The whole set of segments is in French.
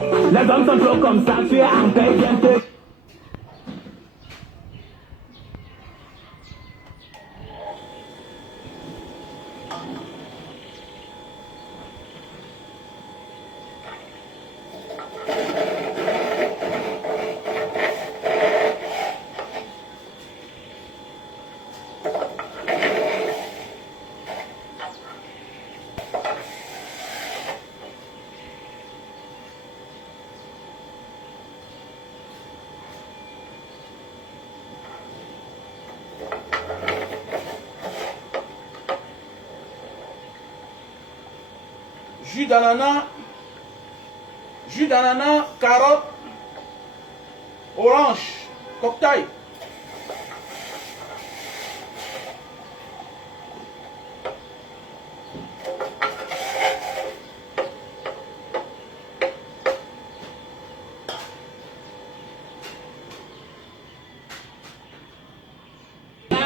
Les hommes sont trop comme ça, tu es en paix, viens te... Jus d'ananas, carotte, orange, cocktail. C'est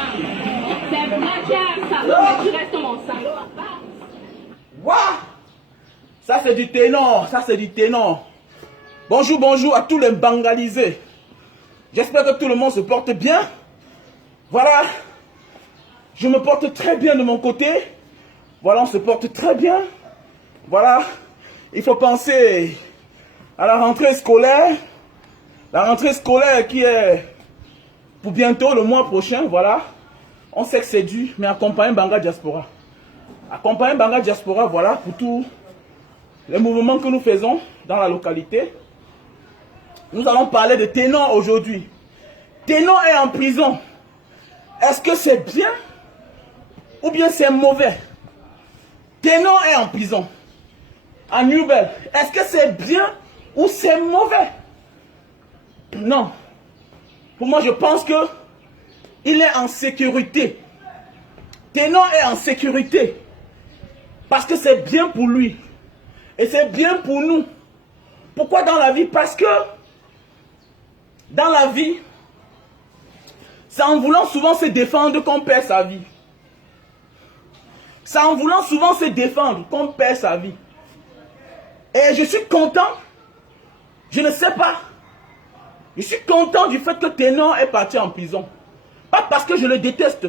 braquage, salaud, mais tu restes mon salaud à part. Waouh! Ça c'est du ténor, ça c'est du ténor. Bonjour, bonjour à tous les bangalisés. J'espère que tout le monde se porte bien. Voilà, je me porte très bien de mon côté. Voilà, on se porte très bien. Voilà, il faut penser à la rentrée scolaire. La rentrée scolaire qui est pour bientôt, le mois prochain, voilà. On sait que c'est dur, mais accompagner Banga Diaspora. Accompagner Banga Diaspora, voilà, pour tous les mouvements que nous faisons dans la localité. Nous allons parler de Ténor aujourd'hui. Ténor est en prison. Est-ce que c'est bien ou bien c'est mauvais? Ténor est en prison. À Newbel. Est-ce que c'est bien ou c'est mauvais? Non. Pour moi, je pense que il est en sécurité. Ténor est en sécurité. Parce que c'est bien pour lui. Et c'est bien pour nous. Pourquoi dans la vie? Parce que dans la vie, c'est en voulant souvent se défendre qu'on perd sa vie. C'est en voulant souvent se défendre qu'on perd sa vie. Et je suis content, je ne sais pas, je suis content du fait que Ténor est parti en prison. Pas parce que je le déteste,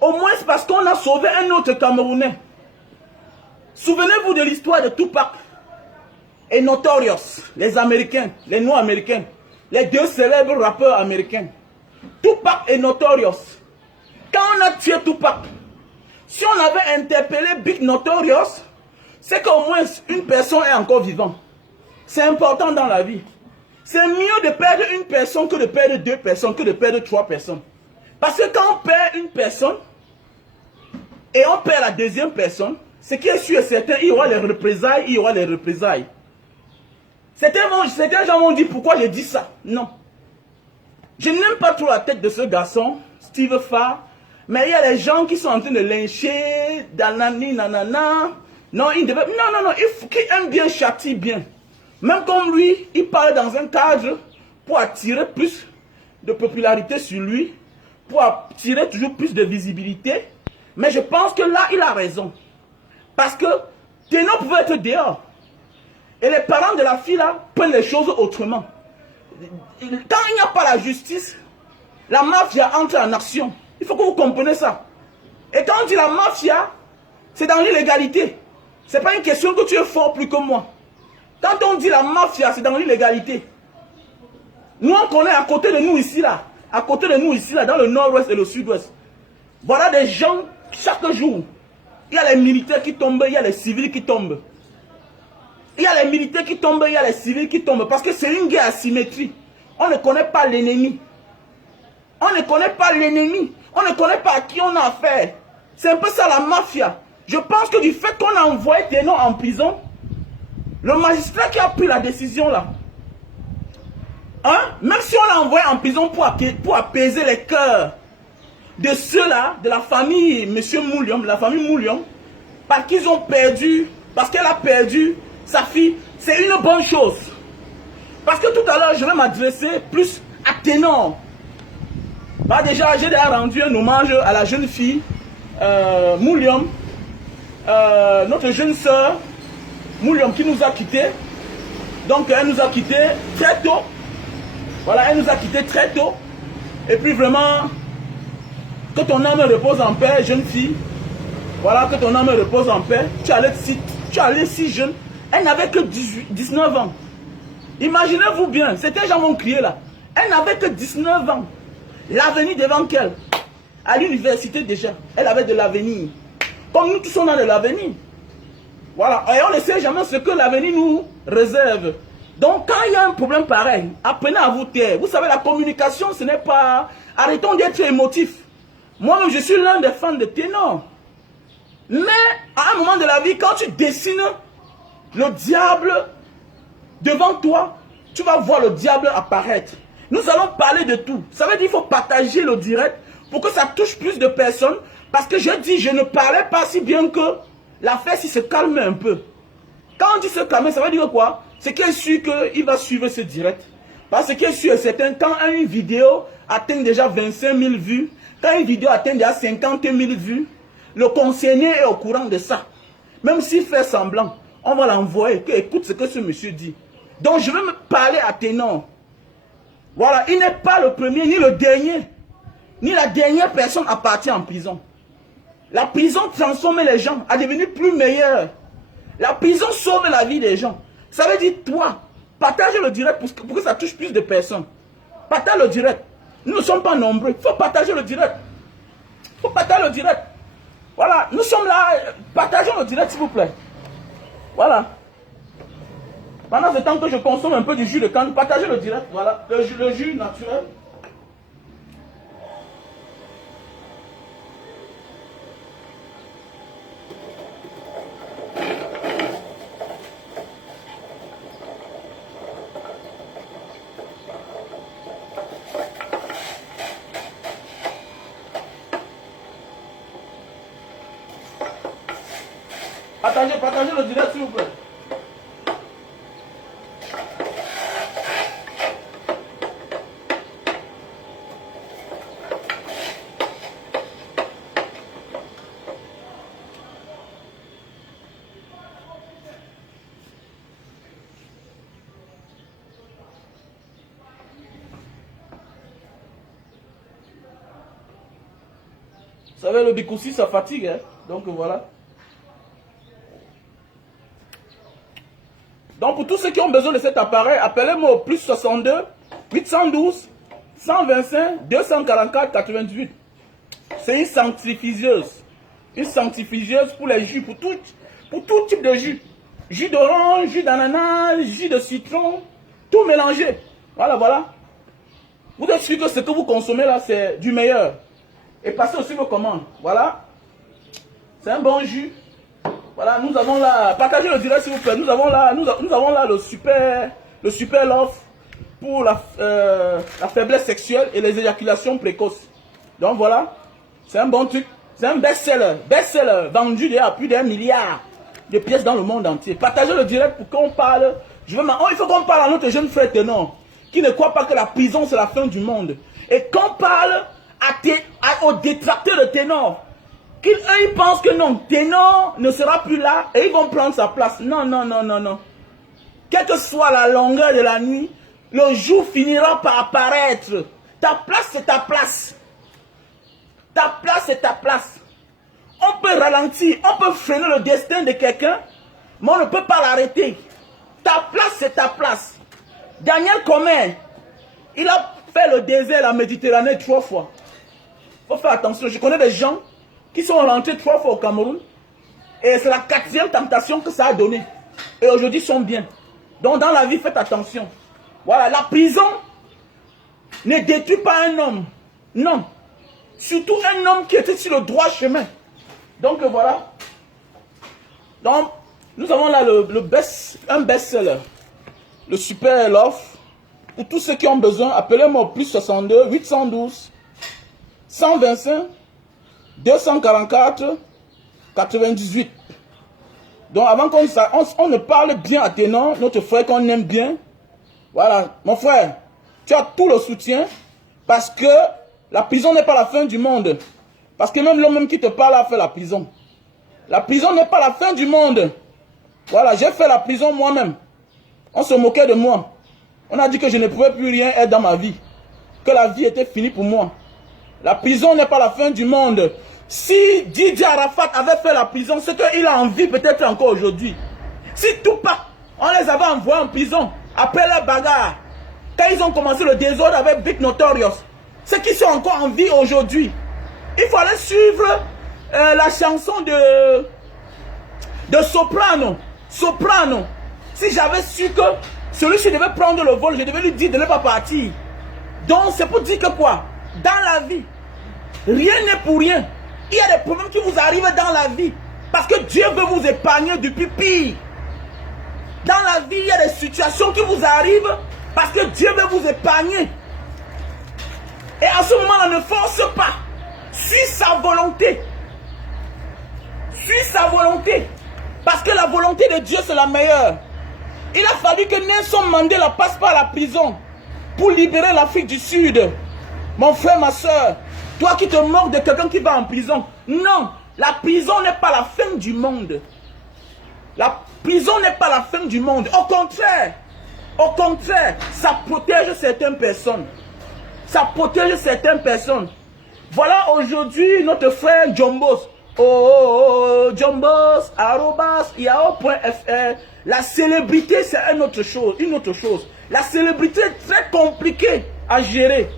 au moins c'est parce qu'on a sauvé un autre Camerounais. Souvenez-vous de l'histoire de Tupac et Notorious, les Américains, les Noirs américains, les deux célèbres rappeurs américains. Tupac et Notorious. Quand on a tué Tupac, si on avait interpellé Big Notorious, c'est qu'au moins une personne est encore vivante. C'est important dans la vie. C'est mieux de perdre une personne que de perdre deux personnes, que de perdre trois personnes. Parce que quand on perd une personne et on perd la deuxième personne, ce qui est sûr et certain, il y aura les représailles, il y aura les représailles. Certains gens m'ont dit pourquoi je dis ça. Non. Je n'aime pas trop la tête de ce garçon, Steve Farr, mais il y a les gens qui sont en train de lyncher, danani, nanana. Non, il faut qu'il aime bien, châtie bien. Même comme lui, il parle dans un cadre pour attirer plus de popularité sur lui, pour attirer toujours plus de visibilité. Mais je pense que là, il a raison. Parce que Ténor pouvait être dehors. Et les parents de la fille là prennent les choses autrement. Quand il n'y a pas la justice, la mafia entre en action. Il faut que vous compreniez ça. Et quand on dit la mafia, c'est dans l'illégalité. Ce n'est pas une question que tu es fort plus que moi. Quand on dit la mafia, c'est dans l'illégalité. Nous, on connaît à côté de nous ici, là. À côté de nous ici, là, dans le nord-ouest et le sud-ouest. Voilà des gens, chaque jour. Il y a les militaires qui tombent, il y a les civils qui tombent. Il y a les militaires qui tombent, il y a les civils qui tombent. Parce que c'est une guerre asymétrique. On ne connaît pas l'ennemi. On ne connaît pas l'ennemi. On ne connaît pas à qui on a affaire. C'est un peu ça la mafia. Je pense que du fait qu'on a envoyé Ténor en prison, le magistrat qui a pris la décision là, hein, même si on l'a envoyé en prison pour apaiser les cœurs de ceux-là, de la famille M. Mouliom, la famille Mouliom, parce qu'ils ont perdu, parce qu'elle a perdu sa fille, c'est une bonne chose. Parce que tout à l'heure, je vais m'adresser plus à Ténor. Bah déjà, j'ai déjà rendu un hommage à la jeune fille Mouliom, notre jeune sœur Mouliom qui nous a quittés. Donc elle nous a quittés très tôt. Voilà, elle nous a quittés très tôt. Et puis vraiment, que ton âme repose en paix, jeune fille. Voilà, que ton âme repose en paix. Tu allais si jeune. Elle n'avait que 19 ans. Imaginez-vous bien, certains gens vont crier là. Elle n'avait que 19 ans. L'avenir devant elle. À l'université déjà, elle avait de l'avenir. Comme nous tous on a de l'avenir. Voilà, et on ne sait jamais ce que l'avenir nous réserve. Donc quand il y a un problème pareil, apprenez à vous taire. Vous savez, la communication, ce n'est pas... Arrêtons d'être émotifs. Moi-même, je suis l'un des fans de Ténor. Mais à un moment de la vie, quand tu dessines le diable devant toi, tu vas voir le diable apparaître. Nous allons parler de tout. Ça veut dire qu'il faut partager le direct pour que ça touche plus de personnes. Parce que je dis, je ne parlais pas si bien que l'affaire si se calme un peu. Quand on dit se calmer, ça veut dire quoi? C'est qu'il est sûr qu'il va suivre ce direct. Parce qu'il est sûr et certain, quand une vidéo atteint déjà 25 000 vues, quand une vidéo atteint déjà 50 000 vues, le concerné est au courant de ça. Même s'il fait semblant, on va l'envoyer, écoute ce que ce monsieur dit. Donc je vais me parler à Ténor. Voilà, il n'est pas le premier ni le dernier. Ni la dernière personne à partir en prison. La prison transforme les gens à devenir plus meilleurs. La prison sauve la vie des gens. Ça veut dire, toi, partage le direct pour que ça touche plus de personnes. Partage le direct. Nous ne sommes pas nombreux. Il faut partager le direct. Il faut partager le direct. Voilà, nous sommes là. Partageons le direct, s'il vous plaît. Voilà. Pendant ce temps que je consomme un peu du jus de canne, partagez le direct. Voilà, le jus naturel. Partagez le direct, s'il vous plaît. Vous savez, le Bikoussi, ça fatigue, hein? Donc voilà. Donc pour tous ceux qui ont besoin de cet appareil, appelez-moi au plus 62 812 125 244 88. C'est une sanctifigeuse. Une sanctifigeuse pour les jus, pour tout type de jus. Jus d'orange, jus d'ananas, jus de citron, tout mélangé. Voilà, voilà. Vous êtes sûr que ce que vous consommez là, c'est du meilleur. Et passez aussi vos commandes. Voilà. C'est un bon jus. Voilà, nous avons là, partagez le direct s'il vous plaît, nous avons là le super love pour la faiblesse sexuelle et les éjaculations précoces. Donc voilà, c'est un bon truc, c'est un best-seller, vendu à plus d'1 milliard de pièces dans le monde entier. Partagez le direct pour qu'on parle, il faut qu'on parle à notre jeune frère Ténor, qui ne croit pas que la prison c'est la fin du monde. Et qu'on parle aux détracteurs de Ténor. Ils pensent que non, Ténor ne sera plus là et ils vont prendre sa place. Non, non, non, non, non. Quelle que soit la longueur de la nuit, le jour finira par apparaître. Ta place, c'est ta place. Ta place, c'est ta place. On peut ralentir, on peut freiner le destin de quelqu'un, mais on ne peut pas l'arrêter. Ta place, c'est ta place. Daniel Comé, il a fait le désert, la Méditerranée 3 fois. Il faut faire attention. Je connais des gens qui sont rentrés 3 fois au Cameroun. Et c'est la 4e tentation que ça a donné. Et aujourd'hui, ils sont bien. Donc dans la vie, faites attention. Voilà, la prison ne détruit pas un homme. Non. Surtout un homme qui était sur le droit chemin. Donc voilà. Donc, nous avons là un best-seller. Le super love. Pour tous ceux qui ont besoin, appelez-moi au plus 62 812 125 244 98. Donc avant qu'on ne parle bien à Ténor, notre frère qu'on aime bien. Voilà, mon frère, tu as tout le soutien parce que la prison n'est pas la fin du monde. Parce que même l'homme qui te parle a fait la prison. La prison n'est pas la fin du monde. Voilà, j'ai fait la prison moi-même. On se moquait de moi. On a dit que je ne pouvais plus rien être dans ma vie. Que la vie était finie pour moi. La prison n'est pas la fin du monde. Si Didier Arafat avait fait la prison, c'est qu'il a envie peut-être encore aujourd'hui. Si Tupac, on les avait envoyés en prison après la bagarre, quand ils ont commencé le désordre avec Big Notorious, c'est qu'ils sont encore en vie aujourd'hui. Il fallait suivre la chanson de Soprano. Soprano. Si j'avais su que celui-ci devait prendre le vol, je devais lui dire de ne pas partir. Donc c'est pour dire que quoi? Dans la vie, rien n'est pour rien. Il y a des problèmes qui vous arrivent dans la vie. Parce que Dieu veut vous épargner du pire. Dans la vie, il y a des situations qui vous arrivent parce que Dieu veut vous épargner. Et à ce moment-là, ne force pas. Suis sa volonté. Suis sa volonté. Parce que la volonté de Dieu, c'est la meilleure. Il a fallu que Nelson Mandela passe par la prison pour libérer l'Afrique du Sud. Mon frère, ma soeur, toi qui te moques de quelqu'un qui va en prison. Non, la prison n'est pas la fin du monde. La prison n'est pas la fin du monde. Au contraire, ça protège certaines personnes. Ça protège certaines personnes. Voilà aujourd'hui notre frère Jombos. Jombos, @yahoo.fr. La célébrité, c'est une autre chose. La célébrité est très compliquée à gérer.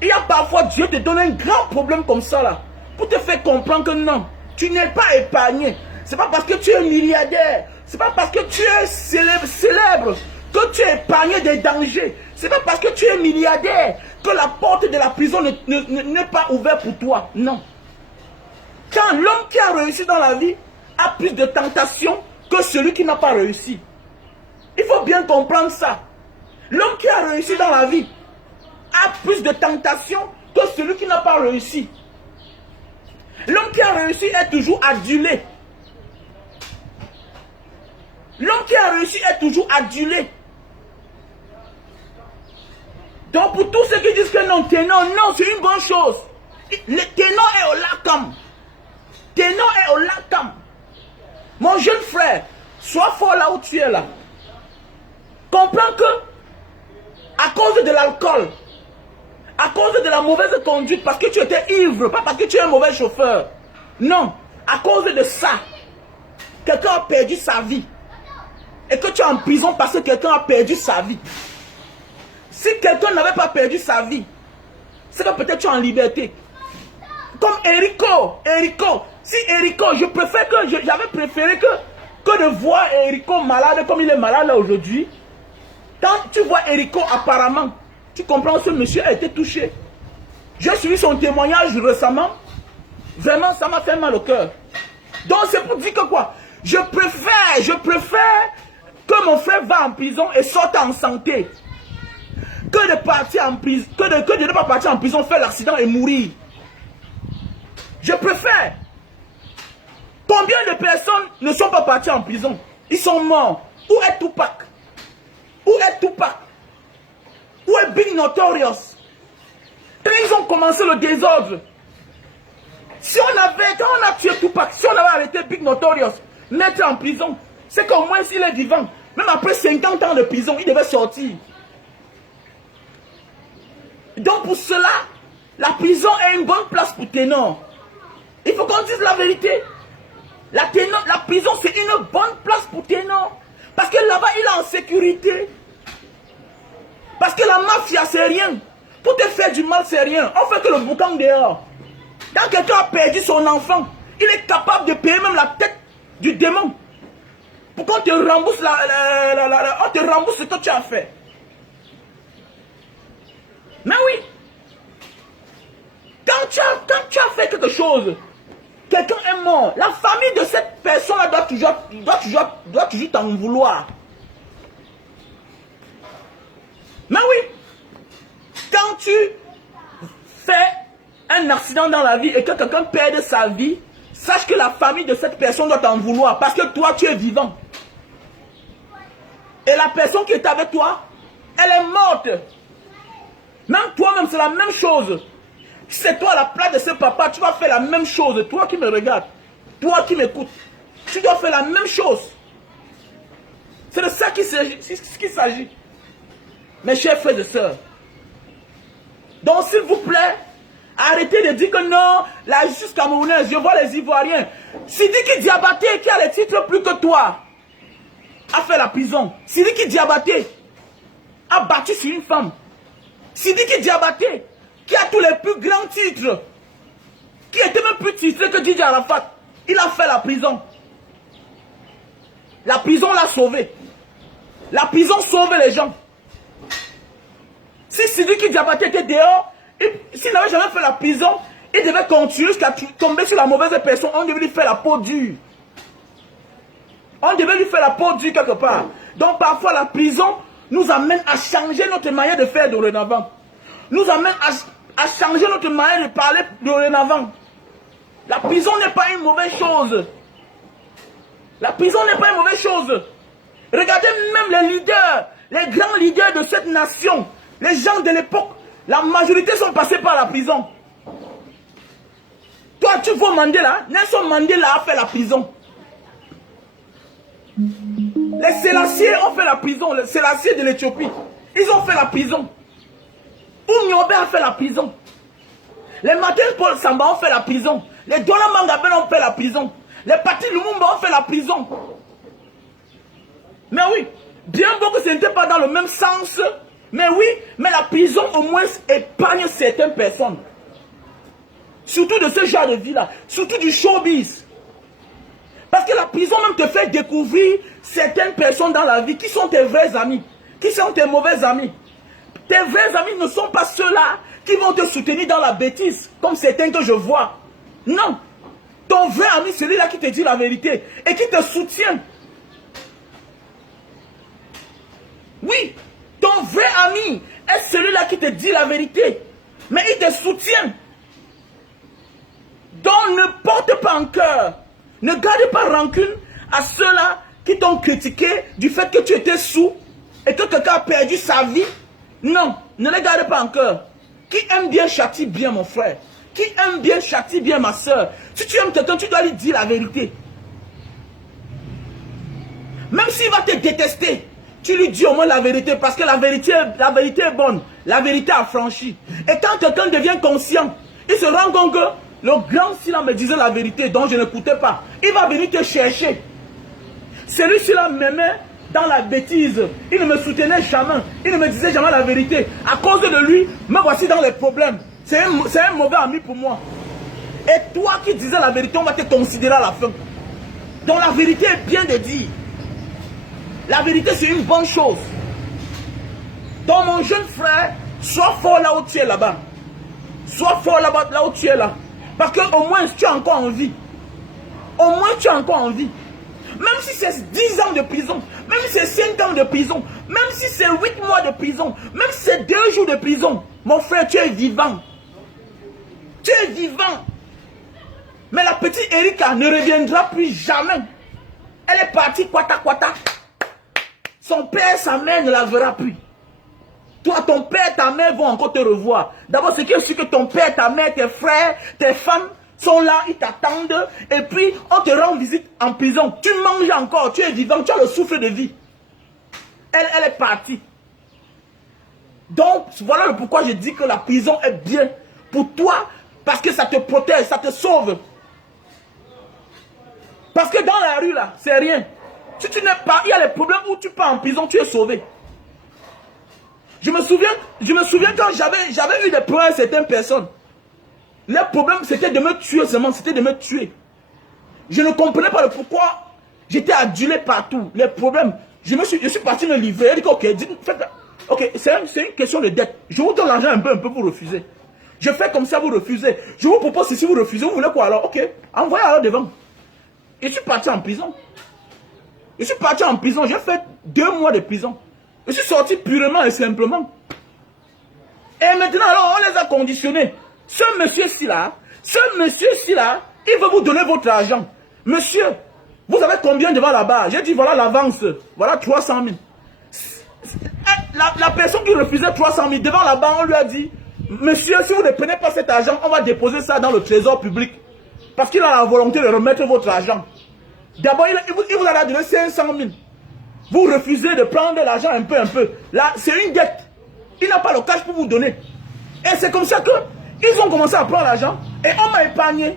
Il y a parfois Dieu te donne un grand problème comme ça là, pour te faire comprendre que non, tu n'es pas épargné. C'est pas parce que tu es milliardaire, c'est pas parce que tu es célèbre que tu es épargné des dangers. C'est pas parce que tu es milliardaire que la porte de la prison n'est pas ouverte pour toi. Non. Quand l'homme qui a réussi dans la vie a plus de tentations que celui qui n'a pas réussi. Il faut bien comprendre ça. L'homme qui a réussi dans la vie a plus de tentations que celui qui n'a pas réussi. L'homme qui a réussi est toujours adulé. L'homme qui a réussi est toujours adulé. Donc pour tous ceux qui disent que non, Ténor, non, c'est une bonne chose. Le Ténor est au Lakam. Ténor est au Lakam. Mon jeune frère, sois fort là où tu es là. Comprends que à cause de l'alcool, à cause de la mauvaise conduite, parce que tu étais ivre, pas parce que tu es un mauvais chauffeur. Non, à cause de ça, quelqu'un a perdu sa vie. Et que tu es en prison parce que quelqu'un a perdu sa vie. Si quelqu'un n'avait pas perdu sa vie, c'est que peut-être tu es en liberté. Comme Erico. Si Erico, j'avais préféré que de voir Erico malade comme il est malade là aujourd'hui. Quand tu vois Erico apparemment, tu comprends que ce monsieur a été touché. J'ai suivi son témoignage récemment. Vraiment, ça m'a fait mal au cœur. Donc c'est pour dire que quoi? Je préfère que mon frère va en prison et sorte en santé. Que de partir en prison, que de ne pas partir en prison, faire l'accident et mourir. Je préfère. Combien de personnes ne sont pas parties en prison? Ils sont morts. Où est Tupac? Où est Tupac? Où est Big Notorious? Quand ils ont commencé le désordre, si on a tué Tupac, si on avait arrêté Big Notorious, mettre en prison, c'est qu'au moins s'il est vivant, même après 50 ans de prison, il devait sortir. Donc pour cela, la prison est une bonne place pour Ténor. Il faut qu'on dise la vérité. La prison, c'est une bonne place pour Ténor. Parce que là-bas, il est en sécurité. Parce que la mafia, c'est rien. Pour te faire du mal, c'est rien. On fait que le boucan dehors. Quand quelqu'un a perdu son enfant, il est capable de payer même la tête du démon. Pour qu'on te rembourse, on te rembourse ce que tu as fait. Mais oui. Quand tu as fait quelque chose, quelqu'un est mort. La famille de cette personne-là doit toujours t'en vouloir. Mais oui. Quand tu fais un accident dans la vie et que quelqu'un perd sa vie, sache que la famille de cette personne doit t'en vouloir. Parce que toi, tu es vivant. Et la personne qui est avec toi, elle est morte. Même toi-même, c'est la même chose. Si c'est toi à la place de ce papa, tu vas faire la même chose. Toi qui me regardes, toi qui m'écoutes, tu dois faire la même chose. C'est de ça qu'il s'agit. Mes chers frères et sœurs. Donc, s'il vous plaît, arrêtez de dire que non, la justice camerounaise, je vois les Ivoiriens. Sidiki Diabaté, qui a les titres plus que toi, a fait la prison. Sidiki Diabaté a battu sur une femme. Sidiki Diabaté, qui a tous les plus grands titres, qui était même plus titré que Didier Arafat, il a fait la prison. La prison l'a sauvé. La prison sauve les gens. Si Sidiki Diabaté était dehors, s'il n'avait jamais fait la prison, il devait continuer jusqu'à tomber sur la mauvaise personne. On devait lui faire la peau dure. On devait lui faire la peau dure quelque part. Donc parfois la prison nous amène à changer notre manière de faire dorénavant. Nous amène à changer notre manière de parler dorénavant. La prison n'est pas une mauvaise chose. La prison n'est pas une mauvaise chose. Regardez même les leaders, les grands leaders de cette nation, les gens de l'époque, la majorité sont passés par la prison. Toi, tu vois Mandela, Nelson Mandela a fait la prison. Les Sélassiés ont fait la prison, les Sélassiés de l'Éthiopie, ils ont fait la prison. Oumyobé a fait la prison. Les Martin Paul Samba ont fait la prison. Les Dona Mangabel ont fait la prison. Les Patrick Lumumba ont fait la prison. Mais oui, bien beau que ce n'était pas dans le même sens, mais oui, mais la prison au moins épargne certaines personnes. Surtout de ce genre de vie-là, surtout du showbiz. Parce que la prison même te fait découvrir certaines personnes dans la vie qui sont tes vrais amis, qui sont tes mauvais amis. Tes vrais amis ne sont pas ceux-là qui vont te soutenir dans la bêtise, comme certains que je vois. Non. Ton vrai ami, c'est celui-là qui te dit la vérité et qui te soutient. Oui, ton vrai ami est celui-là qui te dit la vérité, mais il te soutient. Donc ne porte pas en cœur, ne garde pas rancune à ceux-là qui t'ont critiqué du fait que tu étais sous et que quelqu'un a perdu sa vie. Non, ne les garde pas en cœur. Qui aime bien châtie bien, mon frère. Qui aime bien châtie bien, ma soeur. Si tu aimes quelqu'un, tu dois lui dire la vérité. Même s'il va te détester, tu lui dis au moins la vérité, parce que la vérité est bonne. La vérité affranchie. Et quand quelqu'un devient conscient, il se rend compte que le grand silence me disait la vérité, donc je n'écoutais pas. Il va venir te chercher. Celui-ci-là m'aimait dans la bêtise. Il ne me soutenait jamais. Il ne me disait jamais la vérité. À cause de lui, me voici dans les problèmes. C'est un mauvais ami pour moi. Et toi qui disais la vérité, on va te considérer à la fin. Donc la vérité est bien de dire. La vérité, c'est une bonne chose. Donc mon jeune frère, sois fort là où tu es là-bas. Sois fort là-bas, là où tu es là. Parce qu'au moins tu as encore envie. Au moins tu as encore envie. Même si c'est 10 ans de prison, même si c'est 5 ans de prison, même si c'est 8 mois de prison, même si c'est 2 jours de prison, mon frère, tu es vivant. Tu es vivant. Mais la petite Erika ne reviendra plus jamais. Elle est partie kwata kwata. Son père, sa mère ne la verra plus. Toi, ton père, ta mère vont encore te revoir. D'abord, ce qui est sûr que ton père, ta mère, tes frères, tes femmes sont là, ils t'attendent. Et puis, on te rend visite en prison. Tu manges encore, tu es vivant, tu as le souffle de vie. Elle est partie. Donc, voilà pourquoi je dis que la prison est bien pour toi. Parce que ça te protège, ça te sauve. Parce que dans la rue, là, c'est rien. Si tu n'es pas, il y a les problèmes où tu pars en prison, tu es sauvé. Je me souviens quand j'avais eu des problèmes avec certaines personnes. Les problèmes, c'était de me tuer seulement, c'était de me tuer. Je ne comprenais pas le pourquoi j'étais adulé partout. Les problèmes, je suis parti me livrer. Elle dit ok, c'est une question de dette. Je vous donne l'argent un peu, vous refusez. Je fais comme ça, vous refusez. Je vous propose si vous refusez, vous voulez quoi alors? Ok, envoyez alors devant. Et je suis parti en prison. Je suis parti en prison, j'ai fait 2 mois de prison. Je suis sorti purement et simplement. Et maintenant, alors, on les a conditionnés. Ce monsieur-ci là, il veut vous donner votre argent. Monsieur, vous avez combien devant la barre? J'ai dit, voilà l'avance. Voilà 300 000. La personne qui refusait 300 000, devant la barre, on lui a dit, monsieur, si vous ne prenez pas cet argent, on va déposer ça dans le trésor public. Parce qu'il a la volonté de remettre votre argent. D'abord, il vous a donné 500 000. Vous refusez de prendre l'argent un peu, un peu. Là, c'est une dette. Il n'a pas le cash pour vous donner. Et c'est comme ça que ils ont commencé à prendre l'argent et on m'a épargné.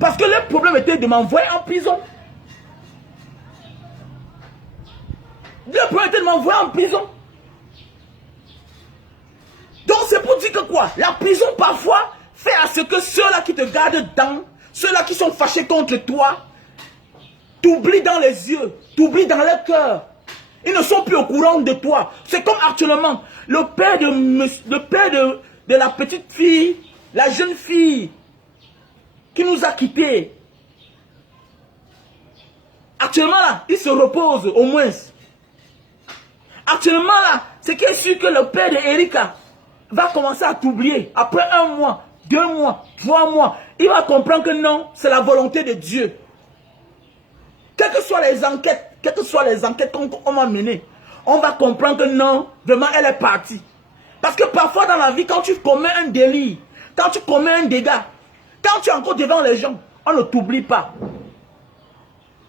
Parce que le problème était de m'envoyer en prison. Le problème était de m'envoyer en prison. Donc c'est pour dire que quoi? La prison parfois fait à ce que ceux-là qui te gardent dans, ceux-là qui sont fâchés contre toi, t'oublient dans les yeux, t'oublient dans le cœur. Ils ne sont plus au courant de toi. C'est comme actuellement, le père de la petite fille, la jeune fille qui nous a quittés. Actuellement là, il se repose au moins. Actuellement là, c'est qu'il est sûr que le père de Erika va commencer à t'oublier. Après 1 mois, 2 mois, 3 mois, il va comprendre que non, c'est la volonté de Dieu. Quelles que soient les enquêtes qu'on va mener, on va comprendre que non, vraiment elle est partie. Parce que parfois dans la vie, quand tu commets un délit, quand tu commets un dégât, quand tu es encore devant les gens, on ne t'oublie pas.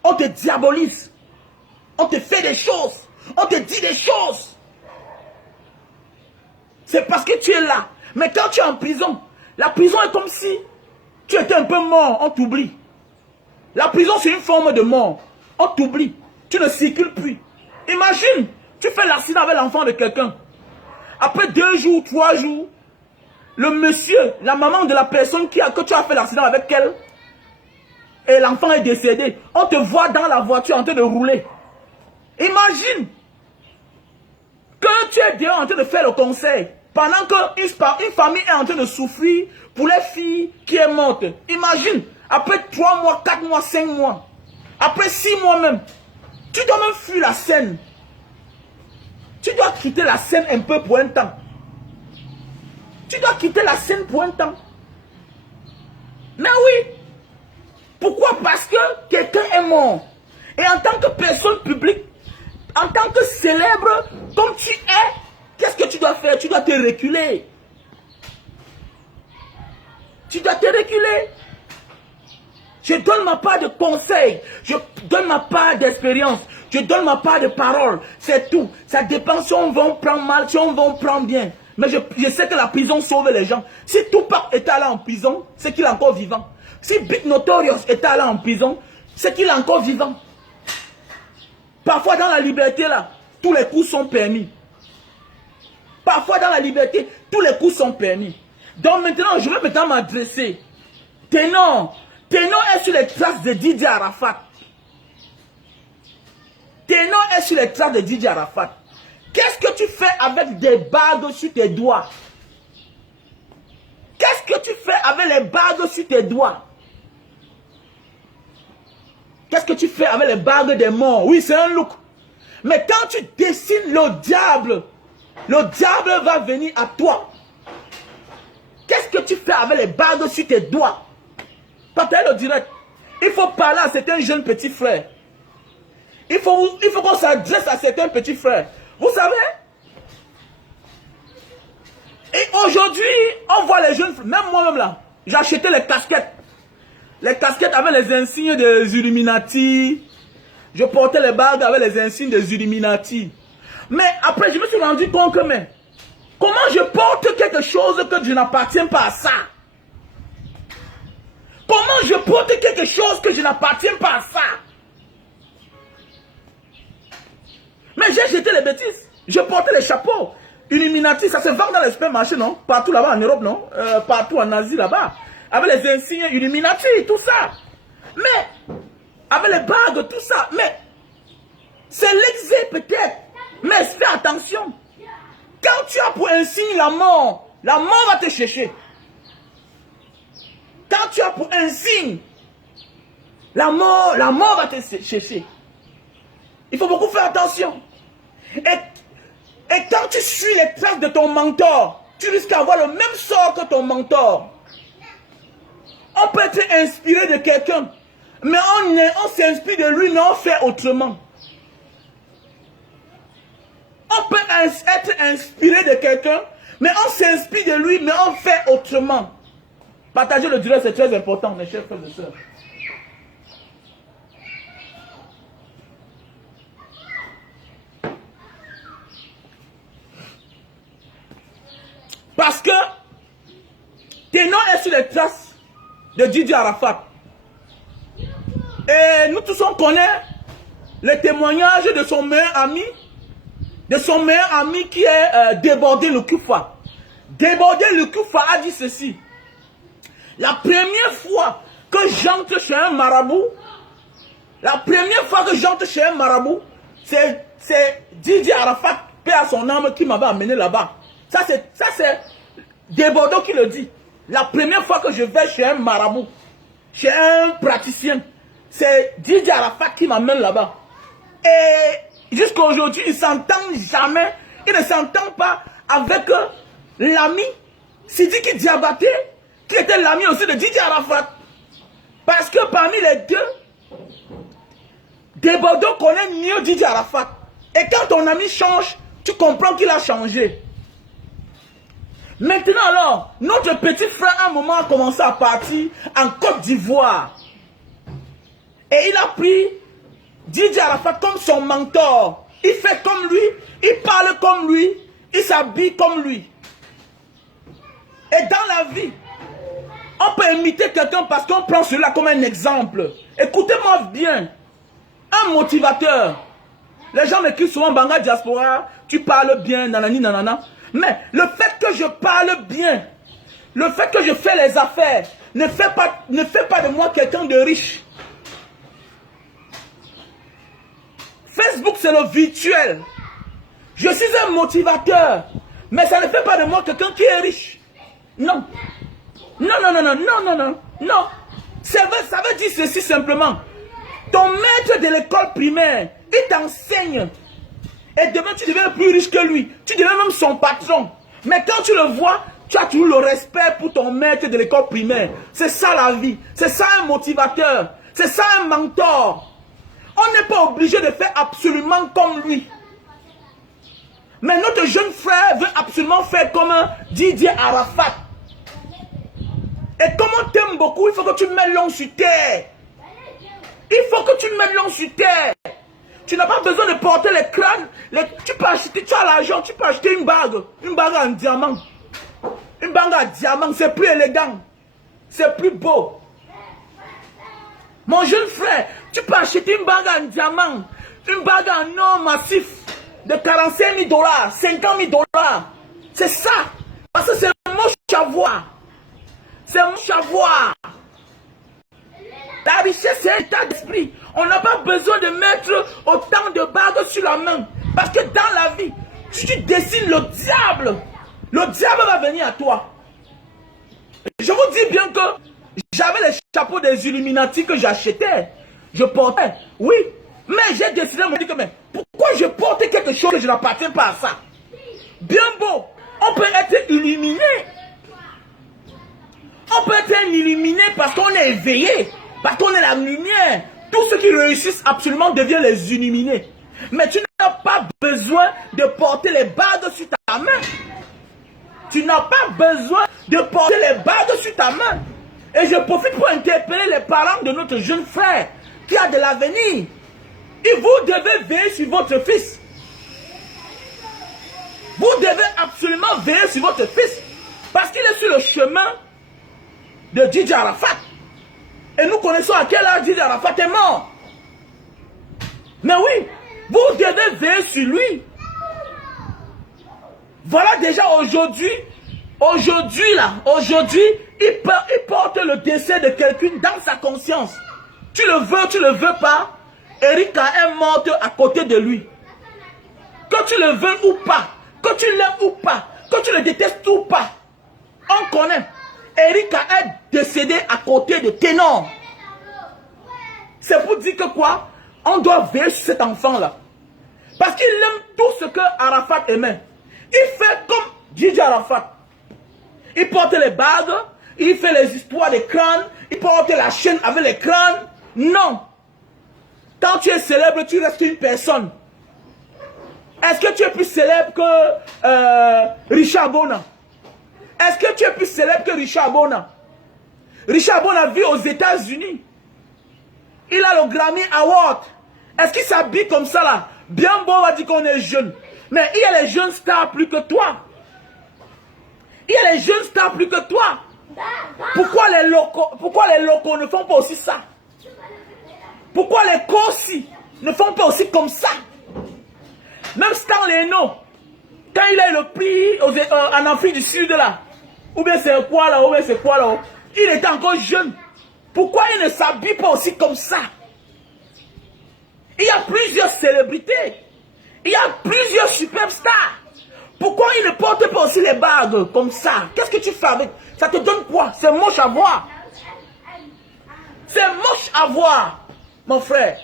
On te diabolise. On te fait des choses. On te dit des choses. C'est parce que tu es là. Mais quand tu es en prison, la prison est comme si tu étais un peu mort, on t'oublie. La prison, c'est une forme de mort. On t'oublie. Tu ne circules plus. Imagine, tu fais l'accident avec l'enfant de quelqu'un. Après 2 jours, 3 jours, le monsieur, la maman de la personne que tu as fait l'accident avec elle, et l'enfant est décédé. On te voit dans la voiture en train de rouler. Imagine que tu es dehors en train de faire le conseil. Pendant qu'une famille est en train de souffrir pour les filles qui est morte. Imagine, après 3 mois, 4 mois, 5 mois, après 6 mois même, tu dois même fuir la scène. Tu dois quitter la scène un peu pour un temps. Tu dois quitter la scène pour un temps. Mais oui. Pourquoi? Parce que quelqu'un est mort. Et en tant que personne publique, en tant que célèbre, comme tu es, qu'est-ce que tu dois faire? Tu dois te reculer. Tu dois te reculer. Je donne ma part de conseils. Je donne ma part d'expérience. Je donne ma part de parole. C'est tout. Ça dépend si on va prendre mal, si on va prendre bien. Mais je sais que la prison sauve les gens. Si Tupac est allé en prison, c'est qu'il est encore vivant. Si Big Notorious est allé en prison, c'est qu'il est encore vivant. Parfois dans la liberté là, tous les coups sont permis. Parfois dans la liberté, tous les coups sont permis. Donc maintenant, je vais maintenant m'adresser. Ténor est sur les traces de Didier Arafat. Ténor est sur les traces de Didier Arafat. Qu'est-ce que tu fais avec des bagues sur tes doigts? Qu'est-ce que tu fais avec les bagues sur tes doigts? Qu'est-ce que tu fais avec les bagues des morts? Oui, c'est un look. Mais quand tu dessines le diable va venir à toi. Qu'est-ce que tu fais avec les bagues sur tes doigts? Partagez le direct. Il faut parler à certains jeunes petits frères. Il faut qu'on s'adresse à certains petits frères. Vous savez? Et aujourd'hui, on voit les jeunes, même moi-même là, j'ai acheté les casquettes. Les casquettes avec les insignes des Illuminati. Je portais les bagues avec les insignes des Illuminati. Mais après, je me suis rendu compte que, mais, comment je porte quelque chose que je n'appartiens pas à ça? Comment je porte quelque chose que je n'appartiens pas à ça? Mais j'ai jeté les bêtises. Je portais les chapeaux. Illuminati, ça se vend dans les supermarchés, non? Partout là-bas en Europe, non? Partout en Asie là-bas. Avec les insignes Illuminati, tout ça. Mais, avec les bagues, tout ça. Mais, c'est l'exé peut-être. Mais fais attention. Quand tu as pour insigne la mort va te chercher. Quand tu as pour insigne la mort va te chercher. Il faut beaucoup faire attention. Et quand tu suis les traces de ton mentor, tu risques d'avoir le même sort que ton mentor. On peut être inspiré de quelqu'un, mais on s'inspire de lui, mais on fait autrement. On peut être inspiré de quelqu'un, mais on s'inspire de lui, mais on fait autrement. Partager le direct, c'est très important, mes chers frères et sœurs. Parce que tes noms est sur les traces de Didier Arafat. Et nous tous on connaît le témoignage de son meilleur ami, qui est Débordé le Kufa. Débordé le Kufa a dit ceci. La première fois que j'entre chez un marabout, c'est Didier Arafat, paix à son âme, qui m'avait amené là-bas. Ça c'est Débordé qui le dit. La première fois que je vais chez un marabout, chez un praticien, c'est Didier Arafat qui m'amène là-bas. Et jusqu'à aujourd'hui, il ne s'entend pas avec l'ami Sidiki Diabaté, qui était l'ami aussi de Didier Arafat. Parce que parmi les deux, Débordé connaît mieux Didier Arafat. Et quand ton ami change, tu comprends qu'il a changé. Maintenant alors, notre petit frère à un moment a commencé à partir en Côte d'Ivoire. Et il a pris Didier Arafat comme son mentor. Il fait comme lui, il parle comme lui, il s'habille comme lui. Et dans la vie, on peut imiter quelqu'un parce qu'on prend cela comme un exemple. Écoutez-moi bien. Un motivateur. Les gens m'écrivent souvent Banga Diaspora, tu parles bien, nanani nanana. Mais le fait que je parle bien, le fait que je fais les affaires, ne fait pas de moi quelqu'un de riche. Facebook, c'est le virtuel. Je suis un motivateur, mais ça ne fait pas de moi quelqu'un qui est riche. Non. Non. Ça veut dire ceci simplement. Ton maître de l'école primaire, il t'enseigne. Et demain, tu deviens plus riche que lui. Tu deviens même son patron. Mais quand tu le vois, tu as toujours le respect pour ton maître de l'école primaire. C'est ça la vie. C'est ça un motivateur. C'est ça un mentor. On n'est pas obligé de faire absolument comme lui. Mais notre jeune frère veut absolument faire comme Didier Arafat. Et comme on t'aime beaucoup, il faut que tu mettes l'homme sur terre. Il faut que tu mettes l'homme sur terre. Tu n'as pas besoin de porter les crânes. Tu peux acheter, tu as l'argent, tu peux acheter une bague en diamant. Une bague en diamant, c'est plus élégant. C'est plus beau. Mon jeune frère, tu peux acheter une bague en diamant, une bague en or massif de 45 000 $, 50 000 $. C'est ça. Parce que c'est moche à voir. C'est moche à voir. La richesse, c'est un état d'esprit. On n'a pas besoin de mettre autant de bagues sur la main. Parce que dans la vie, si tu dessines le diable va venir à toi. Je vous dis bien que j'avais les chapeaux des Illuminati que j'achetais. Je portais, oui. Mais j'ai décidé de me dire que, mais pourquoi je porte quelque chose que je n'appartiens pas à ça? Bien beau. On peut être illuminé. On peut être illuminé parce qu'on est éveillé. Parce qu'on est la lumière. Tous ceux qui réussissent absolument deviennent les illuminés. Mais tu n'as pas besoin de porter les bagues sur ta main. Tu n'as pas besoin de porter les bagues sur ta main. Et je profite pour interpeller les parents de notre jeune frère qui a de l'avenir. Et vous devez veiller sur votre fils. Vous devez absolument veiller sur votre fils. Parce qu'il est sur le chemin de Didier Arafat. Et nous connaissons à quel âge Didier Arafat est mort. Mais oui, vous devez veiller sur lui. Voilà déjà aujourd'hui, il porte le décès de quelqu'un dans sa conscience. Tu le veux pas, Erika est morte à côté de lui. Que tu le veux ou pas, que tu l'aimes ou pas, que tu le détestes ou pas, on connaît. Erika est décédée à côté de Ténor. C'est pour dire que quoi? On doit veiller sur cet enfant-là. Parce qu'il aime tout ce que Arafat aimait. Il fait comme Didier Arafat. Il porte les bagues, il fait les histoires des crânes, il porte la chaîne avec les crânes. Non. Quand tu es célèbre, tu restes une personne. Est-ce que tu es plus célèbre que Richard Bona? Est-ce que tu es plus célèbre que Richard Bona? Richard Bona vit aux États-Unis. Il a le Grammy Award. Est-ce qu'il s'habille comme ça là? Bien beau, on va dire qu'on est jeune. Mais il y a les jeunes stars plus que toi. Il y a les jeunes stars plus que toi. Pourquoi les locaux ne font pas aussi ça? Pourquoi les Kossi ne font pas aussi comme ça? Même Stan Leno, quand il a eu le prix en Afrique du Sud là, ou bien c'est quoi là, ou bien c'est quoi là, il était encore jeune. Pourquoi il ne s'habille pas aussi comme ça? Il y a plusieurs célébrités. Il y a plusieurs superstars. Pourquoi il ne porte pas aussi les bagues comme ça? Qu'est-ce que tu fais avec? Ça te donne quoi? C'est moche à voir. C'est moche à voir, mon frère.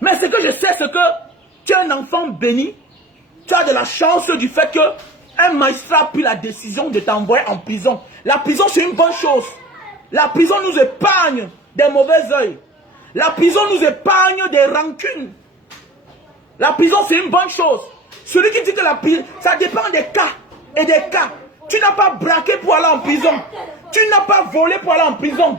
Mais ce que je sais, c'est que tu es un enfant béni. Tu as de la chance du fait que un magistrat a pris la décision de t'envoyer en prison. La prison, c'est une bonne chose. La prison nous épargne des mauvais œils. La prison nous épargne des rancunes. La prison, c'est une bonne chose. Celui qui dit que la prison, ça dépend des cas et des cas. Tu n'as pas braqué pour aller en prison. Tu n'as pas volé pour aller en prison.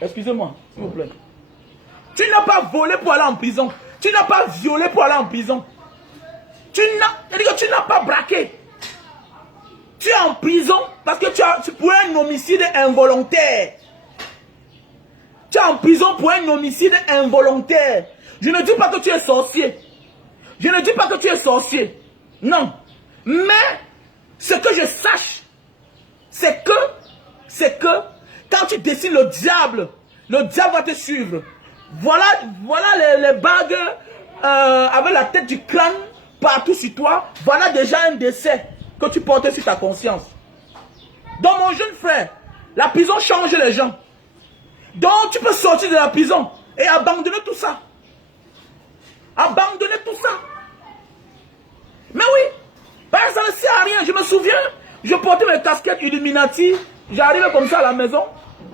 Excusez-moi, s'il vous plaît. Tu n'as pas volé pour aller en prison. Tu n'as pas violé pour aller en prison. Tu n'as pas braqué. Tu es en prison parce que tu pour un homicide involontaire. Tu es en prison pour un homicide involontaire. Je ne dis pas que tu es sorcier. Je ne dis pas que tu es sorcier. Non. Mais ce que je sache, c'est que quand tu dessines le diable va te suivre. Voilà les bagues avec la tête du crâne partout sur toi. Voilà déjà un décès que tu portes sur ta conscience. Donc mon jeune frère, la prison change les gens. Donc tu peux sortir de la prison et abandonner tout ça. Abandonner tout ça. Mais oui, parce que ça ne sert à rien. Je me souviens, je portais mes casquettes Illuminati. J'arrivais comme ça à la maison.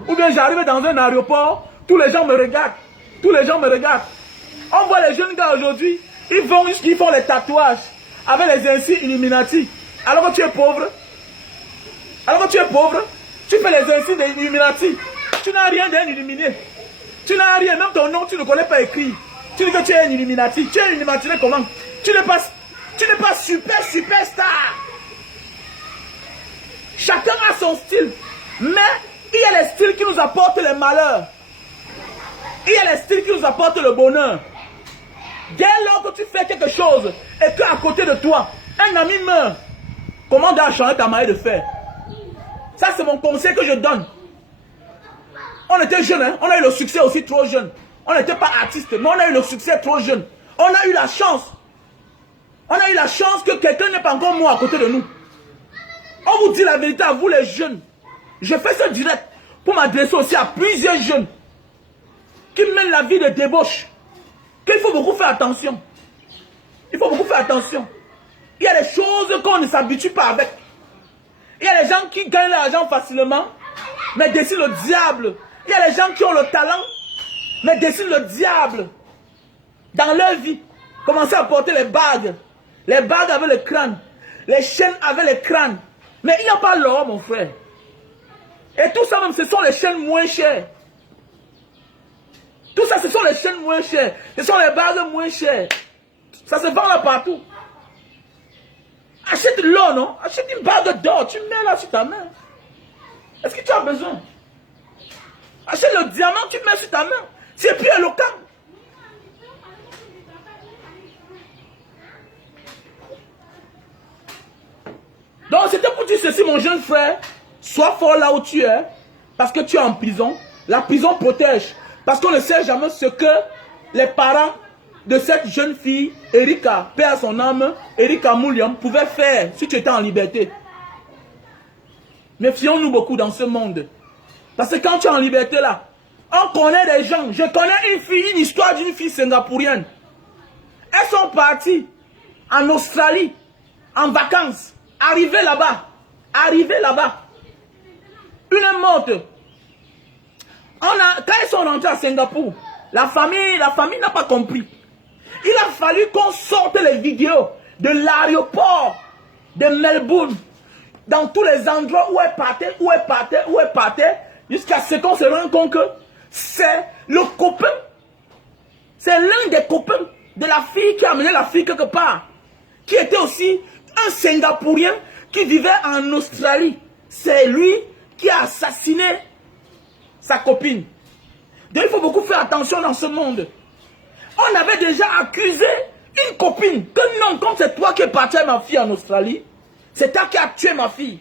Ou bien j'arrivais dans un aéroport. Tous les gens me regardent. Tous les gens me regardent. On voit les jeunes gars aujourd'hui. Ils font les tatouages avec les insignes Illuminati. Alors que tu es pauvre. Alors que tu es pauvre. Tu fais les insignes des Illuminati. Tu n'as rien d'un illuminé. Tu n'as rien. Même ton nom, tu ne connais pas écrit. Tu dis que tu es un Illuminati. Tu es un Illuminati comment? Tu n'es pas superstar. Chacun a son style. Mais il y a les styles qui nous apportent les malheurs. Il y a les styles qui nous apportent le bonheur. Dès lors que tu fais quelque chose et qu'à côté de toi, un ami meurt, comment dois-tu changer ta manière de faire? Ça, c'est mon conseil que je donne. On était jeunes, hein? On a eu le succès aussi trop jeune. On n'était pas artiste, mais on a eu le succès trop jeune. On a eu la chance. On a eu la chance que quelqu'un n'est pas encore mort à côté de nous. On vous dit la vérité à vous les jeunes. Je fais ce direct pour m'adresser aussi à plusieurs jeunes qui mènent la vie de débauche. Qu'il faut beaucoup faire attention. Il faut beaucoup faire attention. Il y a des choses qu'on ne s'habitue pas avec. Il y a des gens qui gagnent l'argent facilement, mais dessinent le diable. Il y a des gens qui ont le talent, mais dessinent le diable dans leur vie. Commencez à porter les bagues avec le crâne, les chaînes avec le crâne. Mais il n'y a pas l'or, mon frère. Et tout ça même, ce sont les chaînes moins chères. Tout ça, ce sont les chaînes moins chères. Ce sont les bagues moins chères. Ça se vend là partout. Achète l'or, non? Achète une bague d'or. Tu mets là sur ta main. Est-ce que tu as besoin? Achète le diamant, tu mets sur ta main. C'est plus éloquent. Donc, c'était pour dire ceci, mon jeune frère. Sois fort là où tu es. Parce que tu es en prison. La prison protège. Parce qu'on ne sait jamais ce que les parents de cette jeune fille, Erika, paix à son âme, Erika Mouliam, pouvaient faire si tu étais en liberté. Méfions-nous beaucoup dans ce monde. Parce que quand tu es en liberté là, on connaît des gens. Je connais une histoire d'une fille singapourienne. Elles sont parties en Australie, en vacances. Arrivées là-bas. Une morte. Quand ils sont rentrés à Singapour, la famille n'a pas compris. Il a fallu qu'on sorte les vidéos de l'aéroport de Melbourne, dans tous les endroits où elle partait, jusqu'à ce qu'on se rende compte que c'est le copain. C'est l'un des copains de la fille qui a amené la fille quelque part. qui était aussi un Singapourien qui vivait en Australie. C'est lui qui a assassiné sa copine. Donc il faut beaucoup faire attention dans ce monde. On avait déjà accusé une copine que non, comme c'est toi qui es parti avec ma fille en Australie, c'est toi qui as tué ma fille.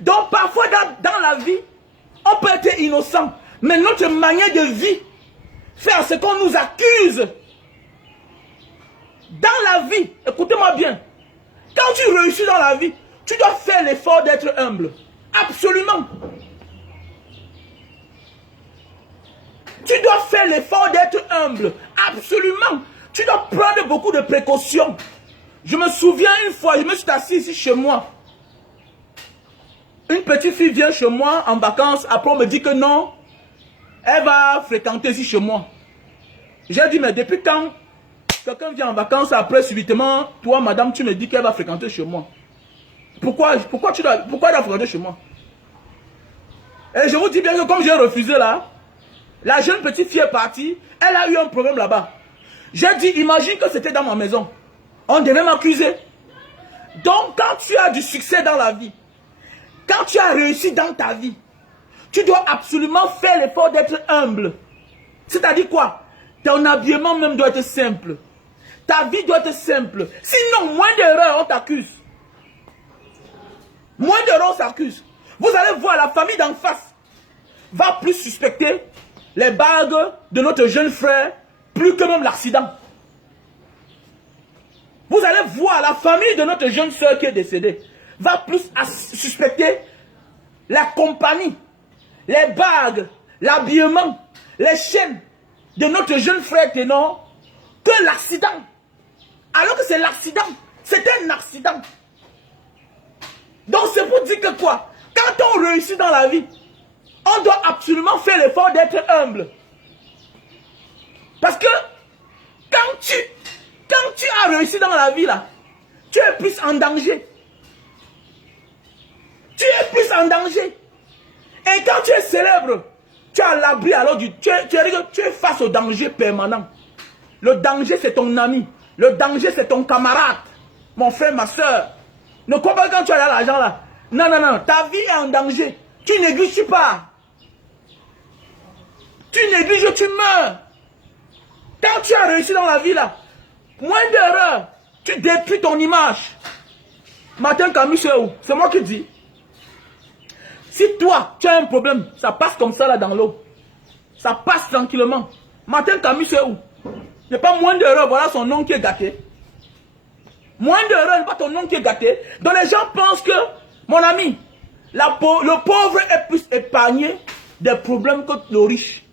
Donc parfois dans la vie, on peut être innocent, mais notre manière de vie fait ce qu'on nous accuse. Dans la vie, écoutez-moi bien, quand tu réussis dans la vie, tu dois faire l'effort d'être humble. Absolument. Tu dois faire l'effort d'être humble. Absolument. Tu dois prendre beaucoup de précautions. Je me souviens une fois, je me suis assis ici chez moi. Une petite fille vient chez moi en vacances. Après, on me dit que non, elle va fréquenter ici chez moi. J'ai dit, mais depuis quand quelqu'un vient en vacances, après, subitement, toi, madame, tu me dis qu'elle va fréquenter chez moi. Pourquoi elle doit fréquenter chez moi? Et je vous dis bien que comme j'ai refusé là, la jeune petite fille est partie, elle a eu un problème là-bas. J'ai dit, imagine que c'était dans ma maison. On devait m'accuser. Donc, quand tu as du succès dans la vie, quand tu as réussi dans ta vie, tu dois absolument faire l'effort d'être humble. C'est-à-dire quoi? Ton habillement même doit être simple. Ta vie doit être simple. Sinon, moins d'erreurs, on t'accuse. Moins d'erreurs, on s'accuse. Vous allez voir, la famille d'en face va plus suspecter les bagues de notre jeune frère, plus que même l'accident. Vous allez voir, la famille de notre jeune soeur qui est décédée va plus suspecter la compagnie, les bagues, l'habillement, les chaînes de notre jeune frère Ténor que l'accident. Alors que c'est l'accident. C'est un accident. Donc c'est pour dire que quoi? Quand on réussit dans la vie, on doit absolument faire l'effort d'être humble. Parce que quand tu as réussi dans la vie là, tu es plus en danger. Tu es plus en danger. Et quand tu es célèbre, tu as l'abri alors tu es face au danger permanent. Le danger c'est ton ami. Le danger c'est ton camarade. Mon frère, ma soeur. Ne crois pas quand tu as l'argent là. Non, non, non. Ta vie est en danger. Tu négliges pas. Tu négliges, tu meurs. Quand tu as réussi dans la vie là, moins d'erreurs, tu détruis ton image. Martin Camus, c'est où? C'est moi qui dis. Si toi, tu as un problème, ça passe comme ça là dans l'eau. Ça passe tranquillement. Martin Camus, c'est où? Il n'y a pas moins d'erreurs, voilà son nom qui est gâté. Moins d'erreurs, il n'y a pas ton nom qui est gâté. Donc les gens pensent que, mon ami, le pauvre est plus épargné des problèmes que le riche.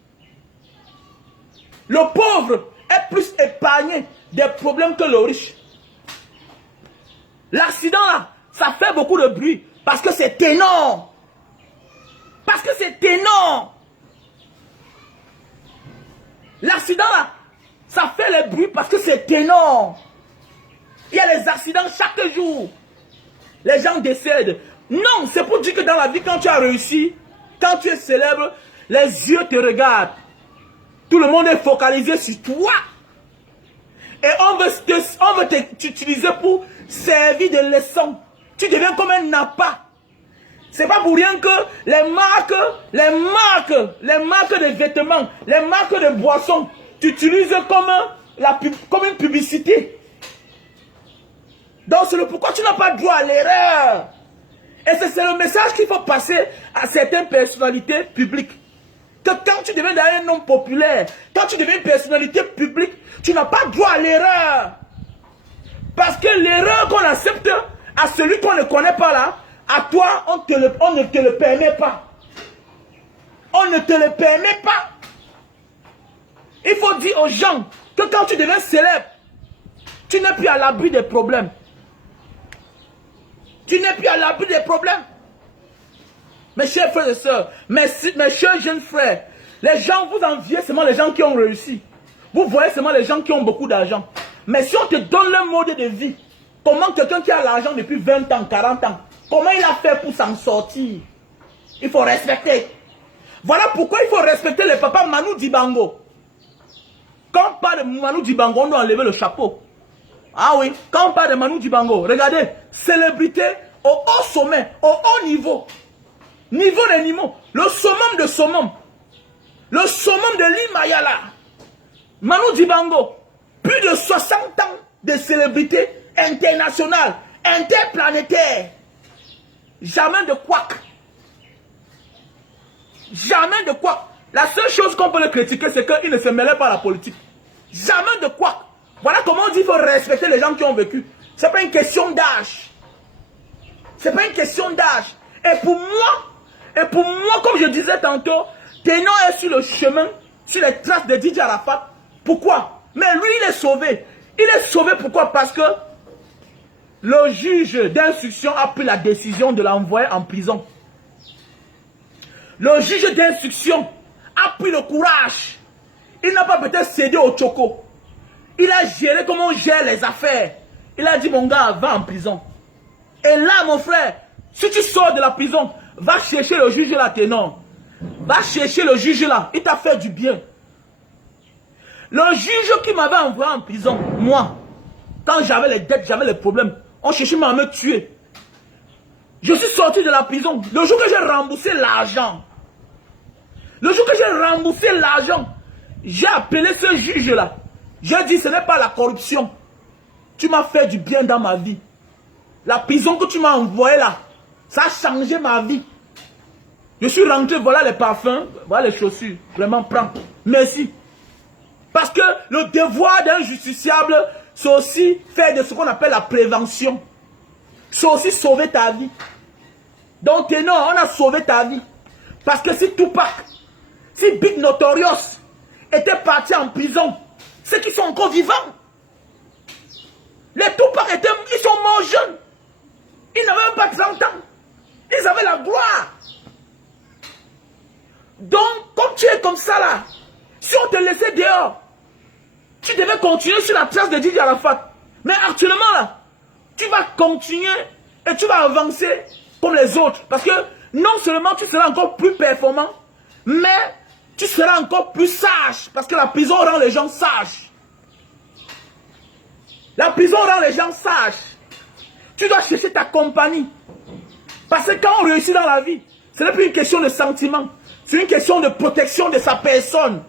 Le pauvre est plus épargné des problèmes que le riche. L'accident là, ça fait beaucoup de bruit parce que c'est énorme. Parce que c'est énorme. L'accident là, ça fait le bruit parce que c'est énorme. Il y a les accidents chaque jour. Les gens décèdent. Non, c'est pour dire que dans la vie, quand tu as réussi, quand tu es célèbre, les yeux te regardent. Tout le monde est focalisé sur toi. Et on veut t'utiliser pour servir de leçon. Tu deviens comme un appât. C'est pas pour rien que les marques de vêtements, les marques de boissons, tu utilises comme une publicité. Donc c'est le pourquoi tu n'as pas droit à l'erreur. Et c'est le message qu'il faut passer à certaines personnalités publiques. Que quand tu deviens un homme populaire, quand tu deviens une personnalité publique, tu n'as pas droit à l'erreur. Parce que l'erreur qu'on accepte à celui qu'on ne connaît pas là, à toi, on ne te le permet pas. On ne te le permet pas. Il faut dire aux gens que quand tu deviens célèbre, tu n'es plus à l'abri des problèmes. Tu n'es plus à l'abri des problèmes. Mes chers frères et sœurs, mes chers jeunes frères, les gens, vous enviez seulement les gens qui ont réussi. Vous voyez seulement les gens qui ont beaucoup d'argent. Mais si on te donne le mode de vie, comment quelqu'un qui a l'argent depuis 20 ans, 40 ans, comment il a fait pour s'en sortir? Il faut respecter. Voilà pourquoi il faut respecter le papa Manu Dibango. Quand on parle de Manu Dibango, on doit enlever le chapeau. Ah oui, quand on parle de Manu Dibango, regardez, célébrité au haut sommet, au haut niveau. Niveau des niveaux, le summum de summum. Le summum de l'Himayala. Manu Dibango, plus de 60 ans de célébrité internationale, interplanétaire. Jamais de couac. Jamais de couac. La seule chose qu'on peut le critiquer, c'est qu'il ne se mêlait pas à la politique. Jamais de couac. Voilà comment on dit qu'il faut respecter les gens qui ont vécu. Ce n'est pas une question d'âge. Ce n'est pas une question d'âge. Et pour moi, comme je disais tantôt, Ténon est sur le chemin, sur les traces de Didier Arafat. Pourquoi? Mais lui, il est sauvé. Il est sauvé pourquoi? Parce que le juge d'instruction a pris la décision de l'envoyer en prison. Le juge d'instruction a pris le courage. Il n'a pas peut-être cédé au choco. Il a géré comme on gère les affaires. Il a dit, mon gars, va en prison. Et là, mon frère, si tu sors de la prison, va chercher le juge là, Ténon. Va chercher le juge là. Il t'a fait du bien. Le juge qui m'avait envoyé en prison, moi, quand j'avais les dettes, j'avais les problèmes, on cherchait à me tuer. Je suis sorti de la prison. Le jour que j'ai remboursé l'argent, j'ai appelé ce juge-là. J'ai dit, ce n'est pas la corruption. Tu m'as fait du bien dans ma vie. La prison que tu m'as envoyée là, ça a changé ma vie. Je suis rentré, voilà les parfums, voilà les chaussures. Vraiment, prends. Merci. Parce que le devoir d'un justiciable, c'est aussi faire de ce qu'on appelle la prévention. C'est aussi sauver ta vie. Donc, Ténon, on a sauvé ta vie. Parce que si Tupac, si Big Notorious était parti en prison, ceux qui sont encore vivants, les Tupac ils sont morts jeunes. Ils n'avaient même pas 30 ans. Ils avaient la gloire. Donc, comme tu es comme ça là, si on te laissait dehors, tu devais continuer sur la trace de Didier Arafat. Mais actuellement là, tu vas continuer et tu vas avancer comme les autres. Parce que non seulement tu seras encore plus performant, mais tu seras encore plus sage. Parce que la prison rend les gens sages. La prison rend les gens sages. Tu dois chercher ta compagnie. Parce que quand on réussit dans la vie, ce n'est plus une question de sentiment. C'est une question de protection de sa personne.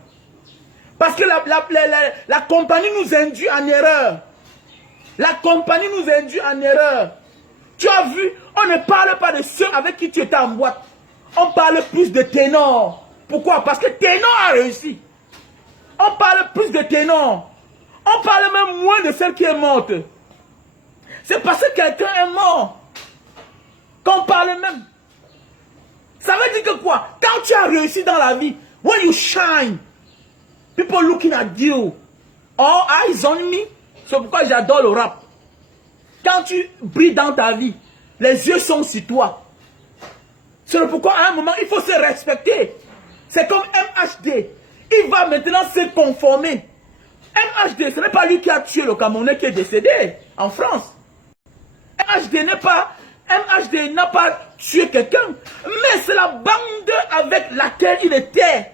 Parce que la compagnie nous induit en erreur. La compagnie nous induit en erreur. Tu as vu, on ne parle pas de ceux avec qui tu étais en boîte. On parle plus de Ténon. Pourquoi? Parce que Ténon a réussi. On parle plus de Ténon. On parle même moins de celle qui est morte. C'est parce que quelqu'un est mort qu'on parle même. Ça veut dire que quoi? Quand tu as réussi dans la vie, when you shine, people looking at you, all eyes on me. C'est pourquoi j'adore le rap. Quand tu brilles dans ta vie, les yeux sont sur toi. C'est pourquoi à un moment, il faut se respecter. C'est comme MHD. Il va maintenant se conformer. MHD, ce n'est pas lui qui a tué le Camerounais qui est décédé en France. MHD n'a pas tué quelqu'un, mais c'est la bande avec laquelle il était.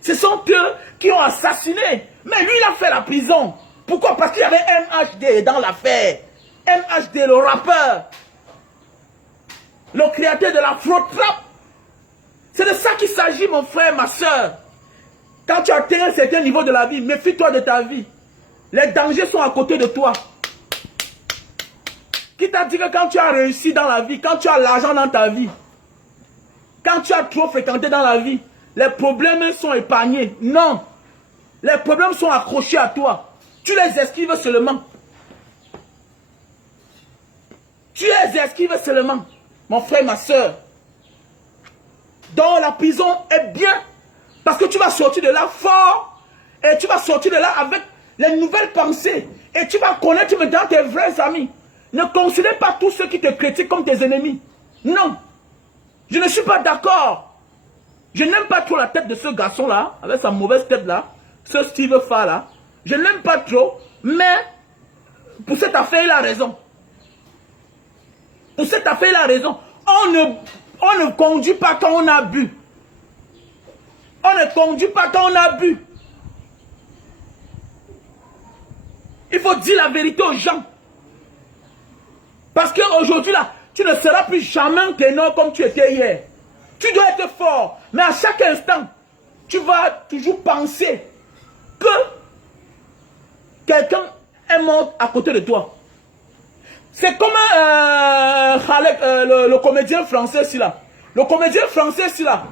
Ce sont eux qui ont assassiné. Mais lui, il a fait la prison. Pourquoi? Parce qu'il y avait MHD dans l'affaire. MHD, le rappeur. Le créateur de la fraude trap. C'est de ça qu'il s'agit, mon frère, ma soeur. Quand tu atteins un certain niveau de la vie, méfie-toi de ta vie. Les dangers sont à côté de toi. Qui t'a dit que quand tu as réussi dans la vie, quand tu as l'argent dans ta vie, quand tu as trop fréquenté dans la vie, les problèmes sont épargnés? Non. Les problèmes sont accrochés à toi. Tu les esquives seulement. Tu les esquives seulement, mon frère, ma soeur. Donc la prison est bien. Parce que tu vas sortir de là fort. Et tu vas sortir de là avec les nouvelles pensées. Et tu vas connaître maintenant tes vrais amis. Ne considère pas tous ceux qui te critiquent comme tes ennemis. Non. Je ne suis pas d'accord. Je n'aime pas trop la tête de ce garçon-là, avec sa mauvaise tête-là. Ce Steve Fa là. Je ne l'aime pas trop. Mais pour cette affaire, il a raison. Pour cette affaire, il a raison. On ne conduit pas quand on a bu. On ne conduit pas quand on a bu. Il faut dire la vérité aux gens. Parce qu'aujourd'hui, là, tu ne seras plus jamais un ténor comme tu étais hier. Tu dois être fort. Mais à chaque instant, tu vas toujours penser que quelqu'un est mort à côté de toi. C'est comme le comédien français, ici, là. Le comédien français, ici, là.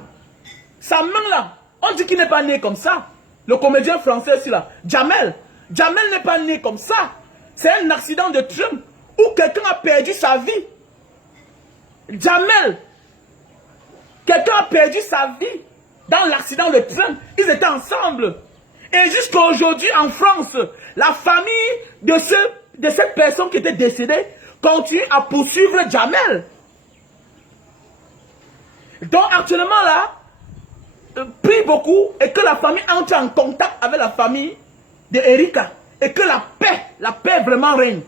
Sa main, là, on dit qu'il n'est pas né comme ça. Le comédien français, ici, là. Jamel. Jamel n'est pas né comme ça. C'est un accident de train où quelqu'un a perdu sa vie. Jamel. Quelqu'un a perdu sa vie dans l'accident de train. Ils étaient ensemble. Et jusqu'à aujourd'hui, en France, la famille de cette personne qui était décédée continue à poursuivre Jamel. Donc actuellement là, prie beaucoup et que la famille entre en contact avec la famille de Erika et que la paix vraiment règne.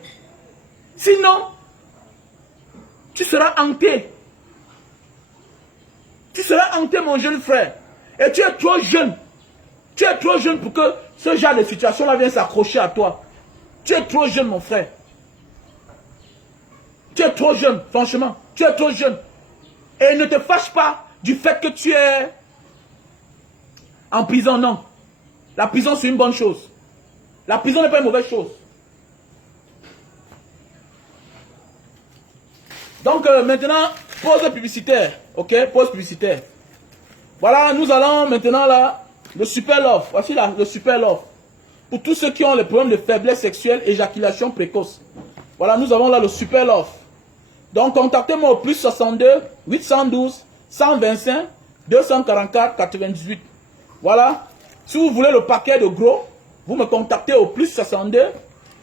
Sinon, tu seras hanté. Tu seras hanté, mon jeune frère. Et tu es trop jeune. Tu es trop jeune pour que ce genre de situation-là vienne s'accrocher à toi. Tu es trop jeune, mon frère. Tu es trop jeune, franchement. Tu es trop jeune. Et ne te fâche pas du fait que tu es en prison, non. La prison, c'est une bonne chose. La prison n'est pas une mauvaise chose. Donc, maintenant, pause publicitaire. Ok, pause publicitaire. Voilà, nous allons maintenant là, le super love. Voici là, le super love. Pour tous ceux qui ont les problèmes de faiblesse sexuelle, éjaculation précoce. Voilà, nous avons là le super love. Donc, contactez-moi au plus 62 812 125 244 98. Voilà. Si vous voulez le paquet de gros, vous me contactez au plus 62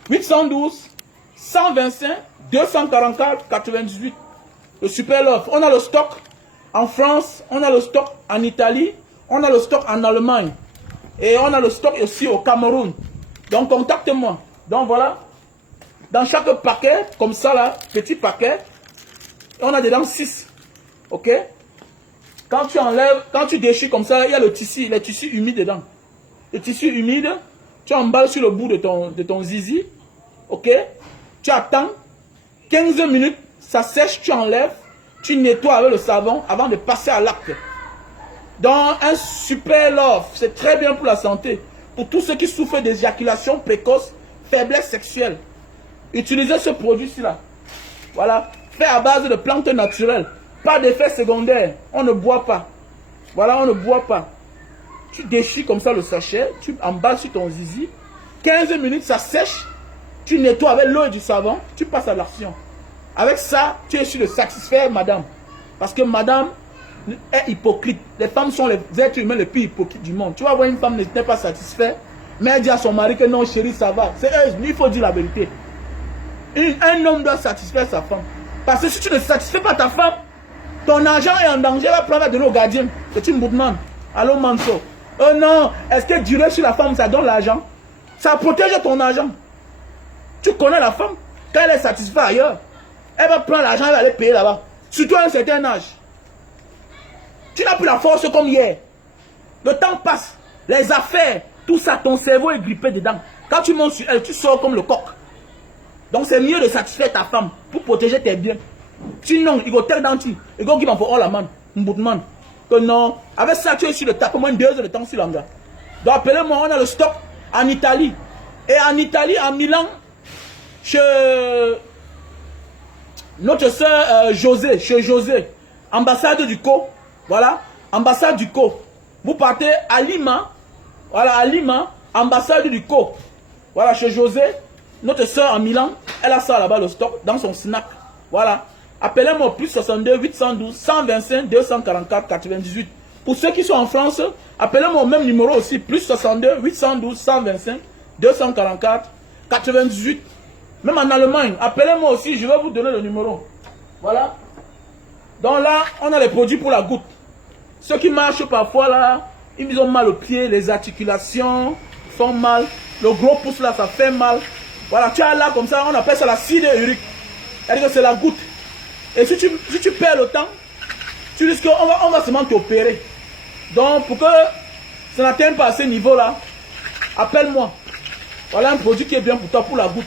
812 125 244 98. Le super love. On a le stock en France, on a le stock en Italie, on a le stock en Allemagne. Et on a le stock aussi au Cameroun. Donc, contactez-moi. Donc, voilà. Dans chaque paquet, comme ça là, petit paquet, on a dedans 6. Ok? Quand tu enlèves, quand tu déchires comme ça, il y a le tissu, les tissus humides dedans. Le tissu humide, tu emballes sur le bout de ton zizi. Ok? Tu attends 15 minutes, ça sèche, tu enlèves, tu nettoies avec le savon avant de passer à l'acte. Donc, un super love, c'est très bien pour la santé. Pour tous ceux qui souffrent d'éjaculation précoce, faiblesse sexuelle. Utilisez ce produit-ci là. Voilà. Fait à base de plantes naturelles. Pas d'effet secondaire. On ne boit pas. Voilà, on ne boit pas. Tu déchires comme ça le sachet. Tu emballes sur ton zizi. 15 minutes, ça sèche. Tu nettoies avec l'eau et du savon. Tu passes à l'action. Avec ça, tu es sûr de satisfaire madame. Parce que madame est hypocrite. Les femmes sont les êtres humains les plus hypocrites du monde. Tu vas voir une femme n'est pas satisfaite. Mais elle dit à son mari que non, chérie, ça va. C'est eux, il faut dire la vérité. Un homme doit satisfaire sa femme. Parce que si tu ne satisfais pas ta femme, ton argent est en danger, va prendre de l'eau gardien. C'est une boutman. Allô, Manso. Oh non, est-ce que durer sur la femme, ça donne l'argent? Ça protège ton argent. Tu connais la femme, quand elle est satisfaite ailleurs, elle va prendre l'argent, elle va aller payer là-bas. Surtout à un certain âge. Tu n'as plus la force comme hier. Le temps passe, les affaires, tout ça, ton cerveau est grippé dedans. Quand tu montes sur elle, tu sors comme le coq. Donc c'est mieux de satisfaire ta femme pour protéger tes biens. Sinon, il va tel denti. Il va give pour all la man. Que non. Avec ça, tu es sur le tapis moins 2 heures de temps sur l'anga. Donc appelez-moi, on a le stock en Italie. Et en Italie, à Milan, chez notre soeur José, chez José, ambassade du Co. Voilà, ambassade du Co. Vous partez à Lima. Voilà, à Lima, ambassade du Co. Voilà, chez José. Notre soeur en Milan, elle a ça là-bas, le stock, dans son snack. Voilà. Appelez-moi au plus 62 812 125 244 98. Pour ceux qui sont en France, appelez-moi au même numéro aussi, plus 62 812 125 244 98. Même en Allemagne, appelez-moi aussi, je vais vous donner le numéro. Voilà. Donc là, on a les produits pour la goutte. Ceux qui marchent parfois là, ils ont mal aux pieds, les articulations font mal. Le gros pouce là, ça fait mal. Voilà, tu as là comme ça, on appelle ça la cire urique. C'est-à-dire que c'est la goutte. Et si tu perds le temps, tu risques qu'on va seulement t'opérer. Donc, pour que ça n'atteigne pas à ce niveau-là, appelle-moi. Voilà un produit qui est bien pour toi, pour la goutte.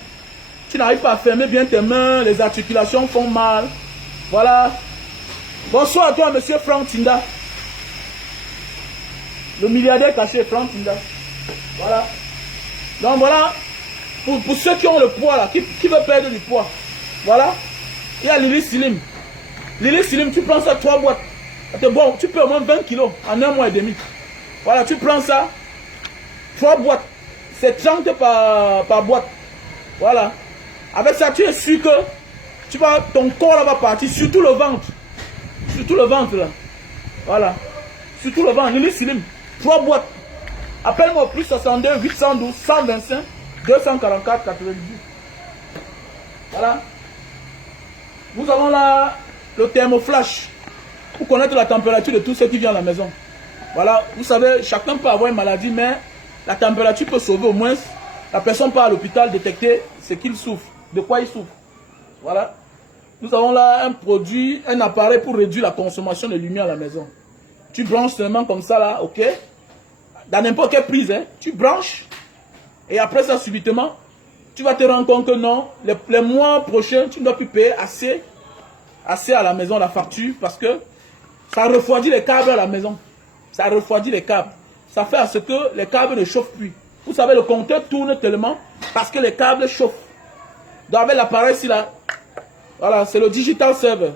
Tu n'arrives pas à fermer bien tes mains, les articulations font mal. Voilà. Bonsoir à toi, monsieur Franck Tinda. Le milliardaire caché, Franck Tinda. Voilà. Donc voilà, pour ceux qui ont le poids là, qui veut perdre du poids. Voilà. Il y a Lily Slim. Lily Slim, tu prends ça 3 boîtes. Bon, tu peux au moins 20 kilos en 1 mois et demi. Voilà, tu prends ça, 3 boîtes. C'est 30 par boîte. Voilà. Avec ça, tu es sûr que ton corps là va partir, surtout le ventre. Surtout le ventre là. Voilà. Surtout le ventre. Lily Slim, 3 boîtes. Appelle-moi au plus 62 812 125 244 98. Voilà. Nous avons là le thermoflash pour connaître la température de tout ce qui vient à la maison. Voilà. Vous savez, chacun peut avoir une maladie, mais la température peut sauver au moins. La personne part à l'hôpital détecter ce qu'il souffre, de quoi il souffre. Voilà. Nous avons là un produit, un appareil pour réduire la consommation de lumière à la maison. Tu branches seulement comme ça là, ok? Dans n'importe quelle prise, hein, tu branches et après ça subitement, tu vas te rendre compte que non, les mois prochains, tu ne dois plus payer assez à la maison la facture parce que ça refroidit les câbles à la maison. Ça refroidit les câbles. Ça fait à ce que les câbles ne chauffent plus. Vous savez, le compteur tourne tellement parce que les câbles chauffent. Donc avec l'appareil ici là, voilà, c'est le digital server.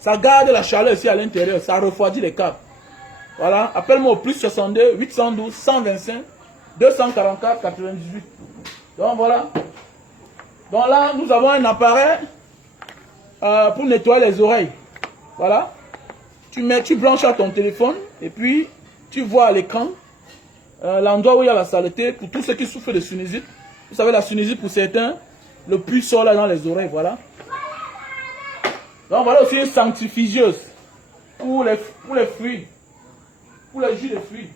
Ça garde la chaleur ici à l'intérieur, ça refroidit les câbles. Voilà, appelle-moi au plus 62 812 125 244 98. Donc voilà. Donc là, nous avons un appareil pour nettoyer les oreilles. Voilà. Tu branches à ton téléphone et puis tu vois à l'écran l'endroit où il y a la saleté pour tous ceux qui souffrent de sinusite. Vous savez, la sinusite pour certains, le pus sort là dans les oreilles. Voilà. Donc voilà aussi une centrifugeuse pour les fruits. Pour les jus de fruits.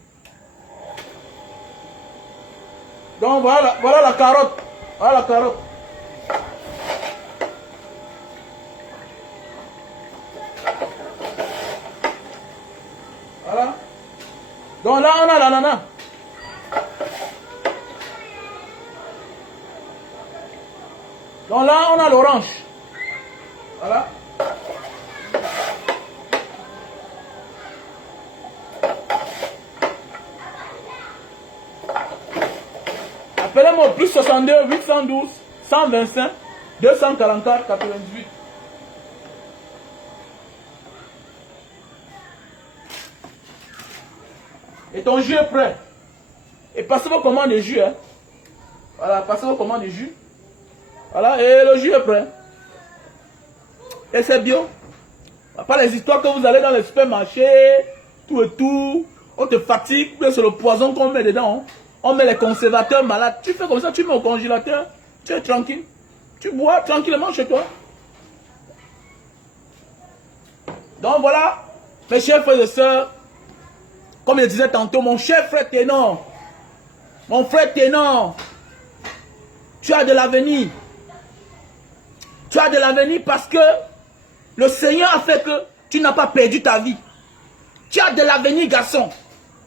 Donc voilà la carotte. Voilà la carotte. Voilà. Donc là on a l'ananas. Donc là on a l'orange. Voilà. Appelez-moi au plus 62 812 125 244 98. Et ton jus est prêt. Et passez vos commandes de jus. Hein. Voilà, passez vos commandes de jus. Voilà, et le jus est prêt. Et c'est bio. Pas les histoires que vous allez dans les supermarchés, tout et tout. On te fatigue, c'est le poison qu'on met dedans. Hein. On met les conservateurs malades. Tu fais comme ça, tu mets au congélateur. Tu es tranquille. Tu bois tranquillement chez toi. Donc voilà, mes chers frères et sœurs, comme je disais tantôt, mon cher frère Ténor, mon frère Ténor, tu as de l'avenir. Tu as de l'avenir parce que le Seigneur a fait que tu n'as pas perdu ta vie. Tu as de l'avenir, garçon.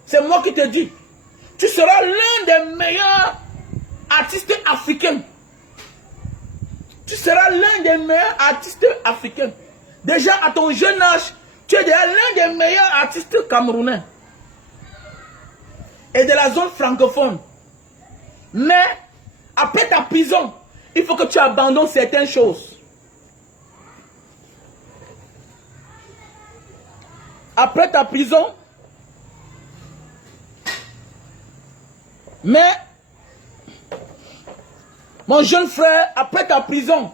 C'est moi qui te dis. Tu seras l'un des meilleurs artistes africains. Tu seras l'un des meilleurs artistes africains. Déjà à ton jeune âge, tu es déjà l'un des meilleurs artistes camerounais. Et de la zone francophone. Mais, après ta prison, il faut que tu abandonnes certaines choses. Après ta prison, mais, mon jeune frère, après ta prison,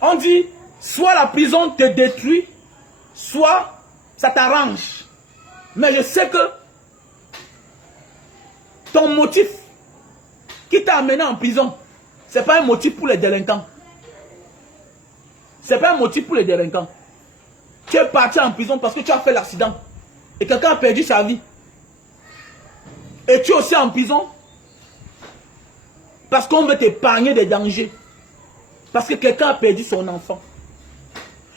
on dit, soit la prison te détruit, soit ça t'arrange. Mais je sais que ton motif qui t'a amené en prison, ce n'est pas un motif pour les délinquants. Ce n'est pas un motif pour les délinquants. Tu es parti en prison parce que tu as fait l'accident. Et quelqu'un a perdu sa vie. Et tu es aussi en prison parce qu'on veut t'épargner des dangers. Parce que quelqu'un a perdu son enfant.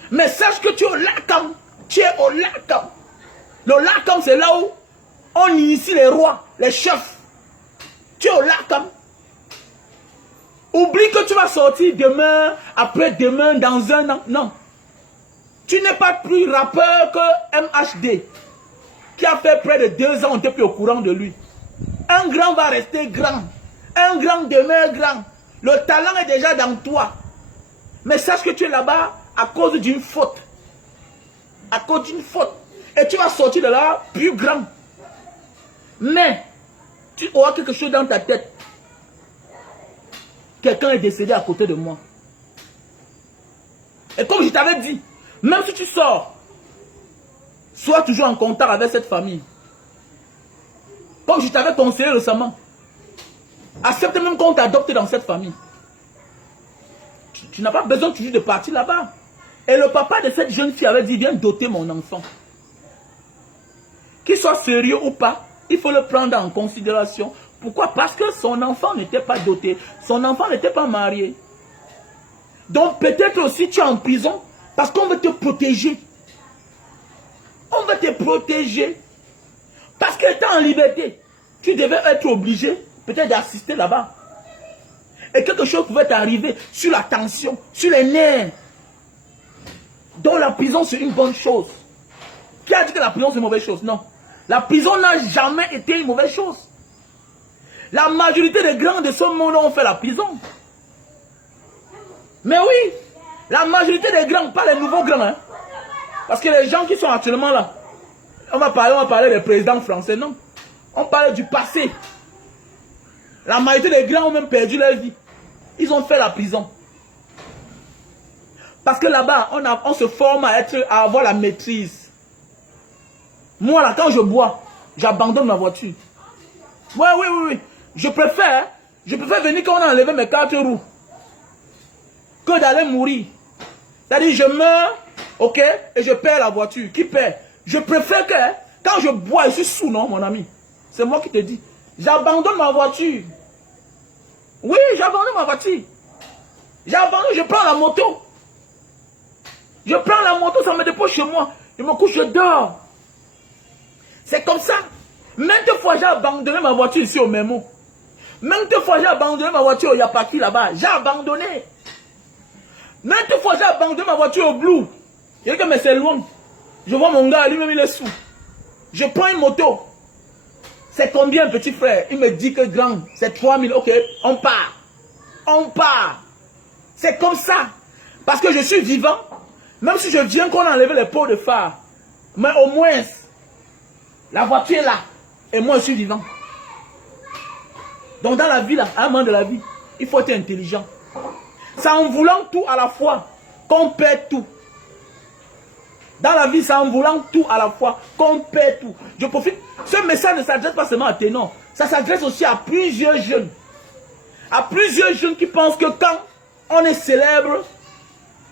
Mais sache que tu es au Lakam. Tu es au Lakam. Le Lakam, c'est là où on initie les rois, les chefs. Tu es au Lakam. que tu vas sortir demain, après-demain, dans un an. Non. Tu n'es pas plus rappeur que MHD, qui a fait près de 2 ans, on n'était plus au courant de lui. Un grand va rester grand. Un grand demeure grand. Le talent est déjà dans toi. Mais sache que tu es là-bas à cause d'une faute. À cause d'une faute. Et tu vas sortir de là plus grand. Mais, tu auras quelque chose dans ta tête. Quelqu'un est décédé à côté de moi. Et comme je t'avais dit, même si tu sors, sois toujours en contact avec cette famille. Comme je t'avais conseillé récemment, accepte même qu'on t'adopte dans cette famille. Tu n'as pas besoin toujours de partir là-bas. Et le papa de cette jeune fille avait dit, viens doter mon enfant. Qu'il soit sérieux ou pas, il faut le prendre en considération. Pourquoi? Parce que son enfant n'était pas doté. Son enfant n'était pas marié. Donc peut-être aussi tu es en prison parce qu'on veut te protéger. On veut te protéger. Parce que tu es en liberté. Tu devais être obligé peut-être d'assister là-bas. Et quelque chose pouvait t'arriver sur la tension, sur les nerfs. Donc la prison c'est une bonne chose. Qui a dit que la prison c'est une mauvaise chose? Non. La prison n'a jamais été une mauvaise chose. La majorité des grands de ce monde ont fait la prison. Mais oui, la majorité des grands, pas les nouveaux grands. Hein. Parce que les gens qui sont actuellement là, on va parler des présidents français, non. On parle du passé. La majorité des grands ont même perdu leur vie. Ils ont fait la prison. Parce que là-bas, on se forme à avoir la maîtrise. Moi là, quand je bois, j'abandonne ma voiture. Oui. Je préfère venir quand on a enlevé mes 4 roues que d'aller mourir. C'est-à-dire, je meurs, ok, et je perds la voiture. Qui perd? Je préfère que, quand je bois, je suis sous, non, mon ami? C'est moi qui te dis. J'abandonne ma voiture. Oui, j'abandonne ma voiture. Je prends la moto. Je prends la moto, ça me dépose chez moi. Je me couche, je dors. C'est comme ça. Maintes fois, j'ai abandonné ma voiture ici au Memo. Maintes fois, j'ai abandonné ma voiture au Yapaki là-bas. J'ai abandonné. Maintes fois, j'ai abandonné ma voiture au Blue. Il y a que mais c'est loin. Je vois mon gars, lui-même, il est sous. Je prends une moto. C'est combien, petit frère? Il me dit que grand, c'est 3000. Ok, on part. On part. C'est comme ça. Parce que je suis vivant. Même si je viens qu'on a enlevé les pots de phare. Mais au moins, la voiture est là. Et moi, je suis vivant. Donc dans la vie, là, à un moment de la vie, il faut être intelligent. C'est en voulant tout à la fois qu'on perd tout. Dans la vie, c'est en voulant tout à la fois qu'on perd tout. Je profite. Ce message ne s'adresse pas seulement à Ténor. Ça s'adresse aussi à plusieurs jeunes. À plusieurs jeunes qui pensent que quand on est célèbre,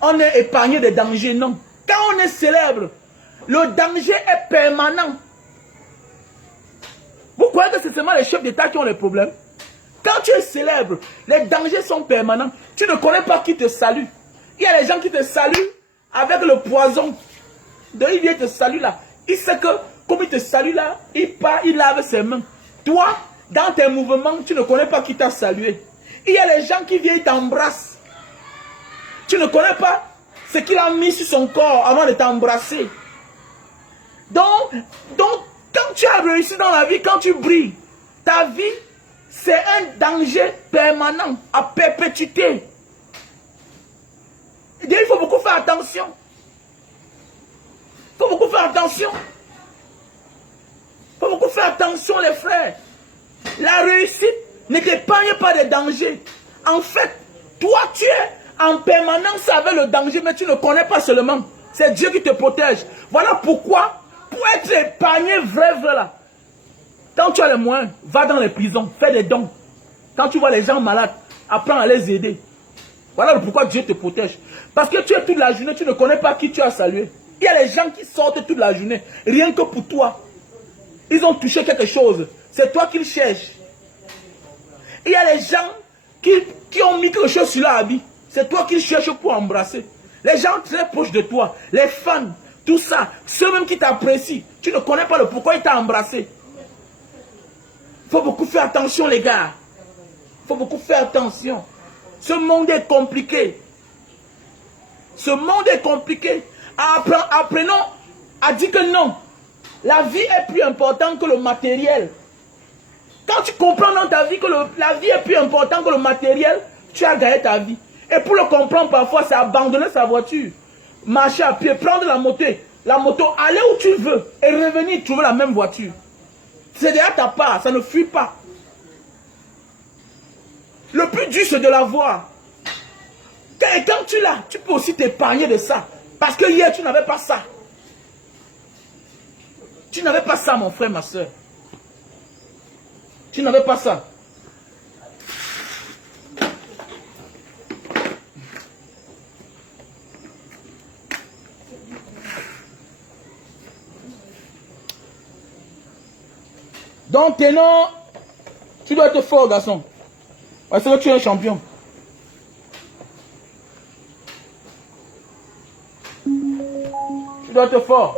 on est épargné des dangers. Non. Quand on est célèbre, le danger est permanent. Vous croyez que c'est seulement les chefs d'État qui ont les problèmes? Quand tu es célèbre, les dangers sont permanents. Tu ne connais pas qui te salue. Il y a des gens qui te saluent avec le poison. Donc il vient te saluer là. Il sait que comme il te salue là, il part, il lave ses mains. Toi, dans tes mouvements, tu ne connais pas qui t'a salué. Il y a les gens qui viennent t'embrasser. Tu ne connais pas ce qu'il a mis sur son corps avant de t'embrasser. Donc, quand tu as réussi dans la vie, quand tu brilles, ta vie, c'est un danger permanent, à perpétuité. Il faut beaucoup faire attention. Il faut beaucoup faire attention. Il faut beaucoup faire attention, les frères. La réussite ne t'épargne pas des dangers. En fait, toi, tu es en permanence avec le danger, mais tu ne connais pas seulement. C'est Dieu qui te protège. Voilà pourquoi, pour être épargné vrai là, quand tu as les moyens, va dans les prisons, fais des dons. Quand tu vois les gens malades, apprends à les aider. Voilà pourquoi Dieu te protège. Parce que tu es toute la journée, tu ne connais pas qui tu as salué. Il y a les gens qui sortent toute la journée, rien que pour toi. Ils ont touché quelque chose. C'est toi qu'ils cherchent. Il y a les gens qui ont mis quelque chose sur leur habit. C'est toi qu'ils cherchent pour embrasser. Les gens très proches de toi, les fans, tout ça, ceux même qui t'apprécient, tu ne connais pas le pourquoi ils t'ont embrassé. Il faut beaucoup faire attention, les gars. Il faut beaucoup faire attention. Ce monde est compliqué. Ce monde est compliqué. Apprenons à dire que non. La vie est plus importante que le matériel. Quand tu comprends dans ta vie que la vie est plus importante que le matériel, tu as gagné ta vie. Et pour le comprendre parfois, c'est abandonner sa voiture, marcher à pied, prendre la moto, aller où tu veux et revenir trouver la même voiture. C'est déjà ta part, ça ne fuit pas. Le plus dur, c'est de l'avoir. Et quand tu l'as, tu peux aussi t'épargner de ça. Parce que hier, tu n'avais pas ça. Tu n'avais pas ça, mon frère, ma soeur. Tu n'avais pas ça. Donc, Ténon, tu dois être fort, garçon. Parce que tu es un champion. Tu dois être fort.